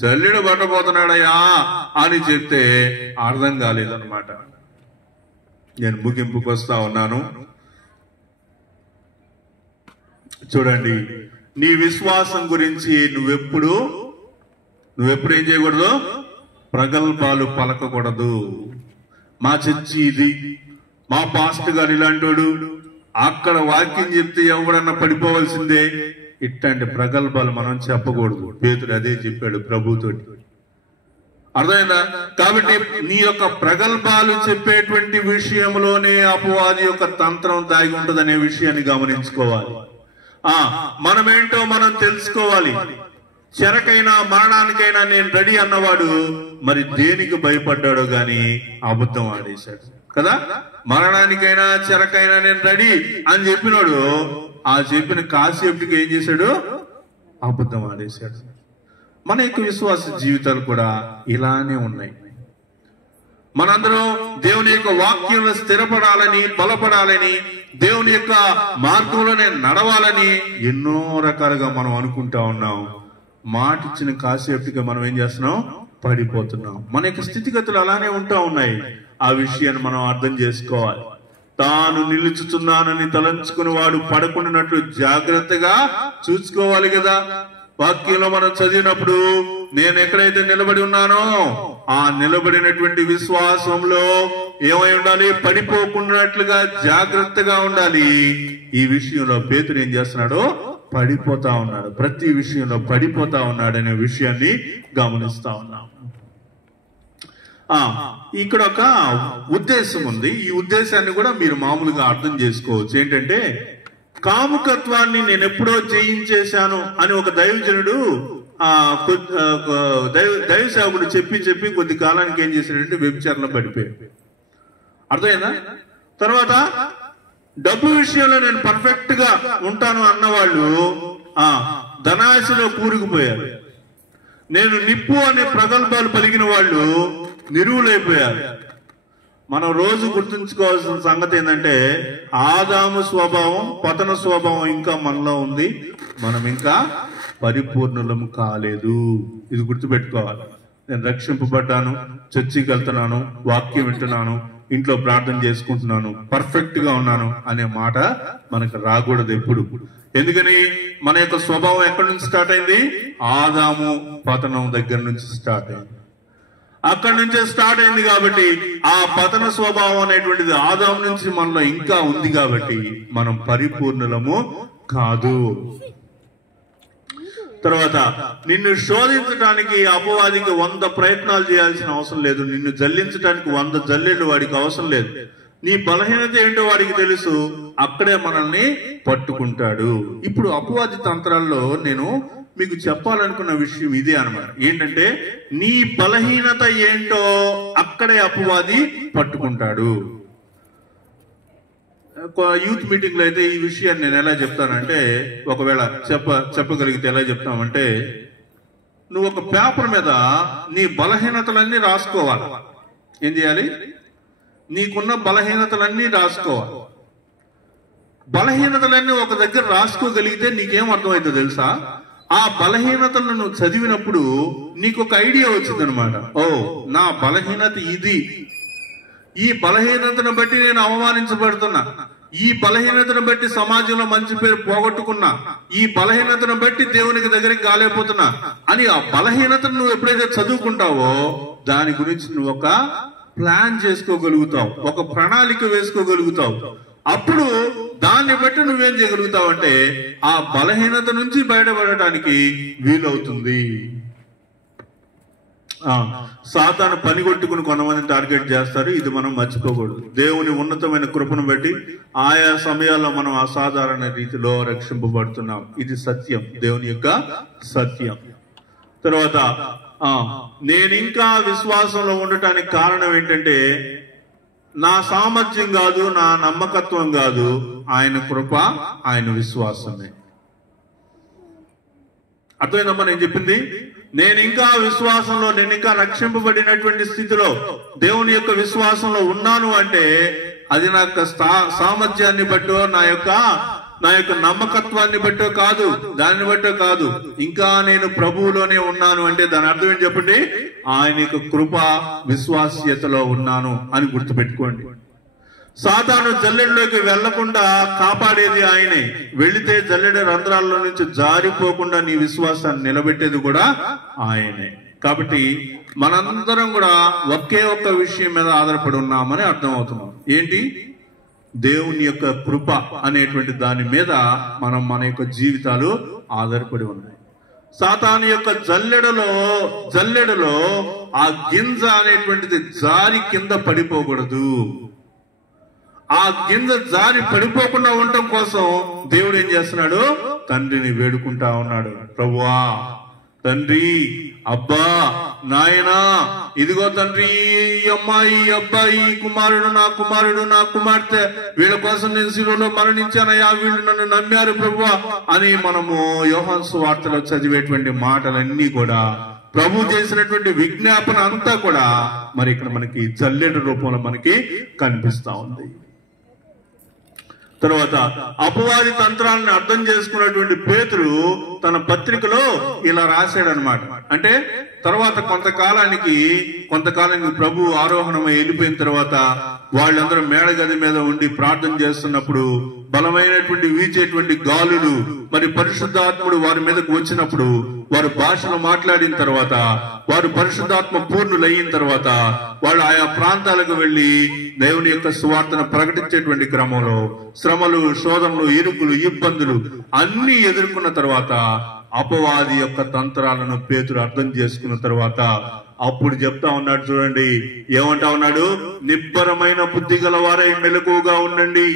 జల్లెడ పట్టబోతున్నాడయ్యా అని చెప్తే అర్థం కాలేదన్నమాట. నేను ముగింపుకు వస్తా ఉన్నాను. చూడండి, నీ విశ్వాసం గురించి నువ్వెప్పుడు ఏం చేయకూడదు? ప్రగల్భాలు పలకకూడదు. మా చర్చి ఇది, మా పాస్టర్ గారు ఇలాంటోడు, అక్కడ వాక్యం చెప్తే ఎవడన్నా పడిపోవాల్సిందే, ఇట్లాంటి ప్రగల్భాలు మనం చెప్పకూడదు. పేతురు అదే చెప్పాడు ప్రభుతోటి. అర్థమైందా? కాబట్టి నీ యొక్క ప్రగల్భాలు చెప్పేటువంటి విషయంలోనే అపవాది యొక్క తంత్రం దాగి ఉంటదనే విషయాన్ని గమనించుకోవాలి. మనమేంటో మనం తెలుసుకోవాలి. చెరకైనా మరణానికైనా నేను రెడీ అన్నవాడు మరి దేనికి భయపడ్డాడో గాని అబద్ధం ఆడేశాడు కదా. మరణానికైనా చెరకైనా నేను రెడీ అని చెప్పినాడు, ఆ చెప్పిన కాసేపుకి ఏం చేశాడు? అబద్ధం ఆడేశాడు. మన యొక్క విశ్వాస జీవితాలు కూడా ఇలానే ఉన్నాయి. మనందరం దేవుని యొక్క వాక్యంలో స్థిరపడాలని, బలపడాలని, దేవుని యొక్క మార్గంలోనే నడవాలని ఎన్నో రకాలుగా మనం అనుకుంటా ఉన్నాం. మాట ఇచ్చిన కాసేపుగా మనం ఏం చేస్తున్నాం? పడిపోతున్నాం. మన యొక్క స్థితిగతులు అలానే ఉంటా ఉన్నాయి. ఆ విషయాన్ని మనం అర్థం చేసుకోవాలి. తాను నిలుచుతున్నానని తలంచుకుని వాడు పడకుండానట్లు జాగ్రత్తగా చూసుకోవాలి కదా. వాక్యంలో మనం చదివినప్పుడు నేను ఎక్కడైతే నిలబడి ఉన్నానో ఆ నిలబడినటువంటి విశ్వాసంలో ఏమై ఉండాలి? పడిపోకున్నట్లుగా జాగ్రత్తగా ఉండాలి. ఈ విషయంలో పేతురు ఏం చేస్తున్నాడు? పడిపోతా ఉన్నాడు. ప్రతి విషయంలో పడిపోతా ఉన్నాడు అనే విషయాన్ని గమనిస్తా ఉన్నాం. ఇక్కడ ఒక ఉద్దేశం ఉంది. ఈ ఉద్దేశాన్ని కూడా మీరు మామూలుగా అర్థం చేసుకోవచ్చు. ఏంటంటే, కాముకత్వాన్ని నేను ఎప్పుడో జయించేశాను అని ఒక దైవజనుడు దైవ సేవకుడు చెప్పి కొద్ది కాలానికి ఏం చేశాడంటే వ్యభిచారంలో పడిపోయాడు. అర్థమైందా? తర్వాత డబ్బు విషయంలో నేను పర్ఫెక్ట్ గా ఉంటాను అన్నవాళ్ళు ధనాశలో కూరుకుపోయారు. నేను నిప్పు అనే ప్రగల్భాలు పలికిన వాళ్ళు నిరువులైపోయారు. మనం రోజు గుర్తుంచుకోవాల్సిన సంగతి ఏంటంటే, ఆదాము స్వభావం, పతన స్వభావం ఇంకా మనలో ఉంది. మనం ఇంకా పరిపూర్ణులము కాలేదు. ఇది గుర్తుపెట్టుకోవాలి. నేను రక్షింపబడ్డాను, చర్చికి వెళ్తున్నాను, వాక్యం వింటున్నాను, ఇంట్లో ప్రార్థన చేసుకుంటున్నాను, పర్ఫెక్ట్ గా ఉన్నాను అనే మాట మనకు రాకూడదు ఎప్పుడు. ఎందుకని? మన యొక్క స్వభావం ఎక్కడి నుంచి స్టార్ట్ అయింది? ఆదాము పతనం దగ్గర నుంచి స్టార్ట్ అయింది. అక్కడి నుంచే స్టార్ట్ అయింది కాబట్టి ఆ పతన స్వభావం అనేటువంటిది ఆదాము నుంచి మనలో ఇంకా ఉంది కాబట్టి మనం పరిపూర్ణులము కాదు. తర్వాత నిన్ను శోధించడానికి అపవాదికి 100 ప్రయత్నాలు చేయాల్సిన అవసరం లేదు. నిన్ను జల్లించడానికి 100 జల్లెళ్ళు వాడికి అవసరం లేదు. నీ బలహీనత ఏంటో వాడికి తెలుసు. అక్కడే మనల్ని పట్టుకుంటాడు. ఇప్పుడు అపవాది తంత్రాల్లో నేను మీకు చెప్పాలనుకున్న విషయం ఇదే అన్నమాట. ఏంటంటే, నీ బలహీనత ఏంటో అక్కడే అపవాది పట్టుకుంటాడు. యూత్ మీటింగ్ లో అయితే ఈ విషయాన్ని నేను ఎలా చెప్తానంటే, ఒకవేళ చెప్పగలిగితే ఎలా చెప్తామంటే, నువ్వు ఒక పేపర్ మీద నీ బలహీనతలన్నీ రాసుకోవాలి. ఏం చేయాలి? నీకున్న బలహీనతలన్నీ రాసుకోవాలి. బలహీనతలన్నీ ఒక దగ్గర రాసుకోగలిగితే నీకేం అర్థమైందో తెలుసా? ఆ బలహీనతలను నువ్వు చదివినప్పుడు నీకు ఒక ఐడియా వచ్చింది అనమాట. నా బలహీనత ఇది, ఈ బలహీనతను బట్టి నేను అవమానించబడుతున్నా, ఈ బలహీనతను బట్టి సమాజంలో మంచి పేరు పోగొట్టుకున్నా, ఈ బలహీనతను బట్టి దేవునికి దగ్గరికి కాలేకపోతున్నా అని ఆ బలహీనతను నువ్వు ఎప్పుడైతే చదువుకుంటావో దాని గురించి నువ్వు ఒక ప్లాన్ చేసుకోగలుగుతావు, ఒక ప్రణాళిక వేసుకోగలుగుతావు. అప్పుడు దాన్ని బట్టి నువ్వేం చేయగలుగుతావు అంటే ఆ బలహీనత నుంచి బయటపడటానికి వీలవుతుంది. సాతాను పనిగొట్టుకుని కొంతమంది టార్గెట్ చేస్తారు. ఇది మనం మర్చిపోకూడదు. దేవుని ఉన్నతమైన కృపను బట్టి ఆయా సమయాల్లో మనం అసాధారణ రీతిలో రక్షింపబడుతున్నాం. ఇది సత్యం, దేవుని యొక్క సత్యం. తర్వాత నేను ఇంకా విశ్వాసంలో ఉండటానికి కారణం ఏంటంటే, నా సామర్థ్యం కాదు, నా నమ్మకత్వం కాదు, ఆయన కృప, ఆయన విశ్వాసమే. అర్థమైందమ్మా నేను చెప్పింది? నేను ఇంకా విశ్వాసంలో, నేను ఇంకా రక్షింపబడినటువంటి స్థితిలో దేవుని యొక్క విశ్వాసంలో ఉన్నాను అంటే అది నా యొక్క సామర్థ్యాన్ని బట్టో, నా యొక్క నమ్మకత్వాన్ని బట్టో కాదు, దాన్ని బట్టో కాదు. ఇంకా నేను ప్రభువులోనే ఉన్నాను అంటే దాని అర్థం ఏంటి చెప్పండి? ఆయన యొక్క కృప విశ్వాస్యతలో ఉన్నాను అని గుర్తుపెట్టుకోండి. సాతాను జల్లెడలోకి వెళ్లకుండా కాపాడేది ఆయనే. వెళితే జల్లెడ రంధ్రాల్లో నుంచి జారిపోకుండా నీ విశ్వాసాన్ని నిలబెట్టేది కూడా ఆయనే. కాబట్టి మనందరం కూడా ఒకే ఒక్క విషయం మీద ఆధారపడి ఉన్నామని అర్థం అవుతున్నాం. ఏంటి? దేవుని యొక్క కృప అనేటువంటి దాని మీద మన యొక్క జీవితాలు ఆధారపడి ఉన్నాయి. సాతాను యొక్క జల్లెడలో ఆ గింజ అనేటువంటిది జారి కింద పడిపోకూడదు. ఆ గింజ జారి పడిపోకుండా ఉండటం కోసం దేవుడు ఏం చేస్తున్నాడు? తండ్రిని వేడుకుంటా ఉన్నాడు. ప్రభువా, తండ్రి, అబ్బా, నాయనా, ఇదిగో తండ్రి, ఈ అమ్మాయి, ఈ అబ్బాయి, ఈ కుమారుడు, నా కుమార్తె, వీళ్ళ కోసం నేను శిలువలో మరణించానయ్యా, వీళ్ళు నన్ను నమ్మారు ప్రభువా అని మనము యోహాను సువార్తలో చదివేటువంటి మాటలన్నీ కూడా ప్రభు చేసినటువంటి విజ్ఞాపన అంతా కూడా మరి ఇక్కడ మనకి జల్లెడ రూపంలో మనకి కనిపిస్తా ఉంది. తర్వాత అపవాది తంత్రాలను అర్థం చేసుకున్నటువంటి పేతురు తన పత్రికలో ఇలా రాశాడనమాట. అంటే తర్వాత కొంతకాలానికి ప్రభు ఆరోహణమై వెళ్ళిపోయిన తర్వాత వాళ్ళందరూ మేడగది మీద ఉండి ప్రార్థన చేస్తున్నప్పుడు బలమైనటువంటి వీచేటువంటి గాలులు మరి పరిశుద్ధాత్ముడు వారి మీదకు వచ్చినప్పుడు వారు భాషను మాట్లాడిన తర్వాత, వారు పరిశుద్ధాత్మ పూర్ణులు అయిన తర్వాత వాళ్ళు ఆయా ప్రాంతాలకు వెళ్లి దేవుని యొక్క సువార్తను ప్రకటించేటువంటి క్రమంలో శ్రమలు, శోధనలు, ఇరుకులు, ఇబ్బందులు అన్ని ఎదుర్కొన్న తర్వాత అపవాది యొక్క తంత్రాలను పేతురు అర్థం చేసుకున్న తర్వాత అప్పుడు చెప్తా ఉన్నాడు. చూడండి ఏమంటా ఉన్నాడు? నిబ్బరమైన బుద్ధి గలవారై మెలకువగా ఉండండి.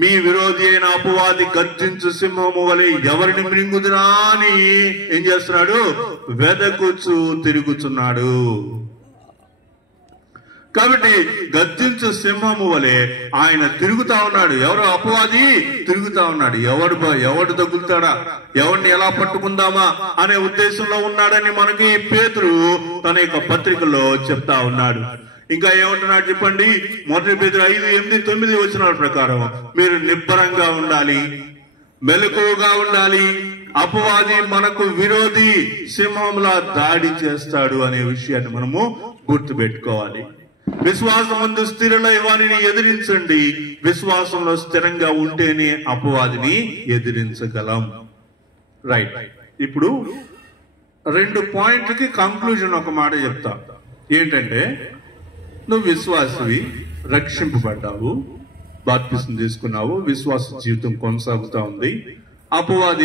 మీ విరోధి అయిన అపవాది గర్జించు సింహము వలె ఎవరిని మృంగుదునా అని ఏం చేస్తున్నాడు? వెదకుచు తిరుగుతున్నాడు. కాబట్టి గర్జించు సింహము వలె ఆయన తిరుగుతా ఉన్నాడు. ఎవరు? అపవాది తిరుగుతా ఉన్నాడు. ఎవడు తగులుతాడా, ఎవరిని ఎలా పట్టుకుందామా అనే ఉద్దేశంలో ఉన్నాడని మనకి పేతురు తన యొక్క పత్రికలో చెప్తా ఉన్నాడు. ఇంకా ఏమంటున్నాడు చెప్పండి? 1 పేతురు 5, 8, 9 వచనాల ప్రకారం మీరు నిబ్బరంగా ఉండాలి, మెలకువగా ఉండాలి. అపవాది మనకు విరోధి, సింహంలా దాడి చేస్తాడు అనే విషయాన్ని మనము గుర్తుపెట్టుకోవాలి. విశ్వాసమందు స్థిరులై వారిని ఎదిరించండి. విశ్వాసంలో స్థిరంగా ఉంటేనే అపవాదిని ఎదిరించగలం. రైట్. ఇప్పుడు 2 పాయింట్లకి కంక్లూజన్ ఒక మాట చెప్తా. ఏంటంటే, నువ్వు విశ్వాసివి, రక్షింపబడ్డావు, బాప్తిసం తీసుకున్నావు, విశ్వాస జీవితం కొనసాగుతా ఉంది. అపవాది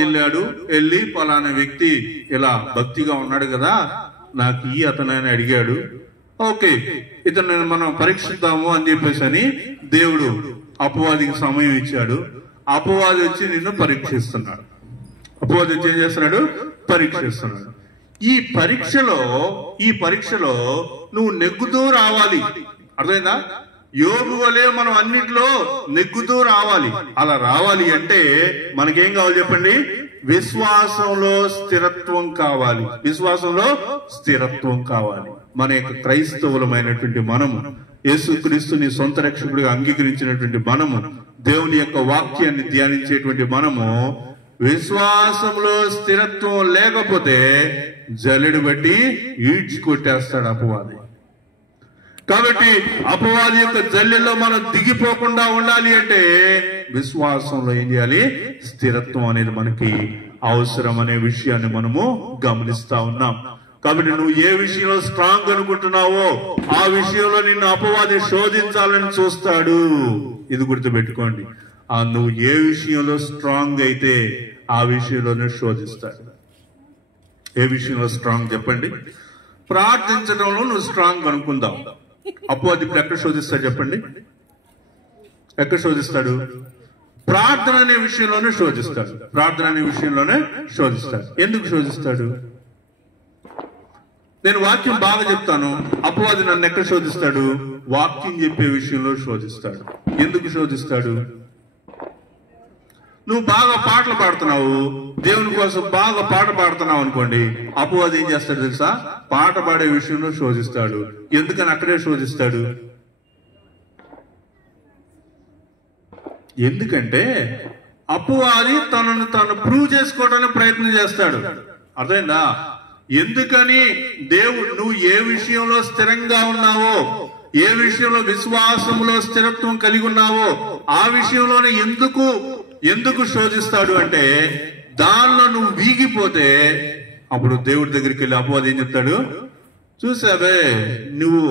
వెళ్ళి పలానా వ్యక్తి ఇలా భక్తిగా ఉన్నాడు కదా, నాకు అతనని అడిగాడు, ఓకే ఇతను మనం పరీక్షిద్దాము అని చెప్పేసి దేవుడు అపవాదికి సమయం ఇచ్చాడు. అపవాది వచ్చి నిన్ను పరీక్షిస్తున్నాడు. అపవాది వచ్చి ఏం చేస్తున్నాడు? పరీక్షిస్తున్నాడు. ఈ పరీక్షలో నువ్వు నెగ్గుతూ రావాలి. అర్థమైందా? యోబు వలె మనం అన్నిట్లో నెగ్గుతూ రావాలి. అలా రావాలి అంటే మనకేం కావాలి చెప్పండి? విశ్వాసంలో స్థిరత్వం కావాలి. విశ్వాసంలో స్థిరత్వం కావాలి. మన యొక్క క్రైస్తవులమైనటువంటి మనము, యేసుక్రీస్తుని సొంత రక్షకుడిగా అంగీకరించినటువంటి మనము, దేవుని యొక్క వాక్యాన్ని ధ్యానించేటువంటి మనము విశ్వాసంలో స్థిరత్వం లేకపోతే జల్లెడు బట్టి ఈడ్చుకొట్టేస్తాడు అపవాది. కాబట్టి అపవాది యొక్క జల్లెల్లో మనం దిగిపోకుండా ఉండాలి అంటే విశ్వాసంలో ఏం చేయాలి? స్థిరత్వం అనేది మనకి అవసరం అనే విషయాన్ని మనము గమనిస్తా ఉన్నాం. కాబట్టి నువ్వు ఏ విషయంలో స్ట్రాంగ్ అనుకుంటున్నావో ఆ విషయంలో నిన్ను అపవాది శోధించాలని చూస్తాడు. ఇది గుర్తుపెట్టుకోండి. నువ్వు ఏ విషయంలో స్ట్రాంగ్ అయితే ఆ విషయంలోనే శోధిస్తాడు. ఏ విషయంలో స్ట్రాంగ్ చెప్పండి? ప్రార్థించడంలో నువ్వు స్ట్రాంగ్ అనుకుందాం. అపవాది ఇప్పుడు ఎక్కడ శోధిస్తాడు చెప్పండి? ఎక్కడ శోధిస్తాడు? ప్రార్థన అనే విషయంలోనే శోధిస్తాడు. ప్రార్థన అనే విషయంలోనే శోధిస్తాడు. ఎందుకు శోధిస్తాడు? నేను వాక్యం బాగా చెప్తాను, అపవాది నన్ను ఎక్కడ శోధిస్తాడు? వాక్యం చెప్పే విషయంలో శోధిస్తాడు. ఎందుకు శోధిస్తాడు? నువ్వు బాగా పాటలు పాడుతున్నావు, దేవుని కోసం బాగా పాట పాడుతున్నావు అనుకోండి, అపవాది ఏం చేస్తాడు తెలుసా? పాట పాడే విషయంలో శోధిస్తాడు. ఎందుకని అక్కడే శోధిస్తాడు? ఎందుకంటే అపవాది తనను తాను ప్రూవ్ చేసుకోవడానికి ప్రయత్నం చేస్తాడు. అర్థమైందా? ఎందుకని నువ్వు ఏ విషయంలో స్థిరంగా ఉన్నావో, ఏ విషయంలో విశ్వాసంలో స్థిరత్వం కలిగి ఉన్నావో ఆ విషయంలోనే ఎందుకు శోధిస్తాడు అంటే, దానిలో నువ్వు వీగిపోతే అప్పుడు దేవుడి దగ్గరికి వెళ్ళి అపవాది ఏం చెప్తాడు? చూసావే, నువ్వు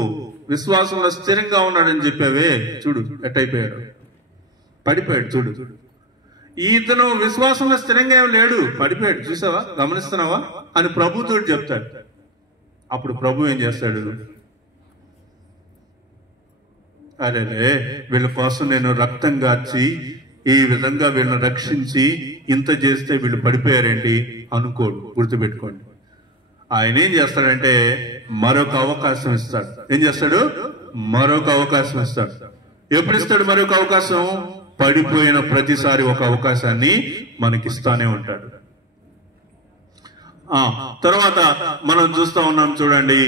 విశ్వాసంలో స్థిరంగా ఉన్నాడని చెప్పావే, చూడు ఎట్టయిపోయాడు, పడిపోయాడు, చూడు ఇతను విశ్వాసంలో స్థిరంగా ఏం లేడు, పడిపోయాడు, చూసావా, గమనిస్తున్నావా అని ప్రభుతో చెప్తాడు. అప్పుడు ప్రభు ఏం చేస్తాడు? అరే వీళ్ళ కోసం నేను రక్తం గార్చి ఈ విధంగా వీళ్ళని రక్షించి ఇంత చేస్తే వీళ్ళు పడిపోయారేంటి అనుకోడు. గుర్తుపెట్టుకోండి, ఆయన ఏం చేస్తాడంటే మరొక అవకాశం ఇస్తాడు. ఏం చేస్తాడు? మరొక అవకాశం ఇస్తాడు. ఎప్పుడు ఇస్తాడు మరొక అవకాశం? పడిపోయిన ప్రతిసారి ఒక అవకాశాన్ని మనకిస్తానే ఉంటాడు. తర్వాత మనం చూస్తా ఉన్నాం చూడండి,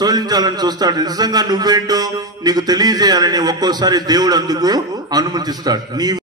శోధించాలని చూస్తాడు. నిజంగా నువ్వేంటో నీకు తెలియజేయాలని ఒక్కోసారి దేవుడు అందుకు అనుమతిస్తాడు.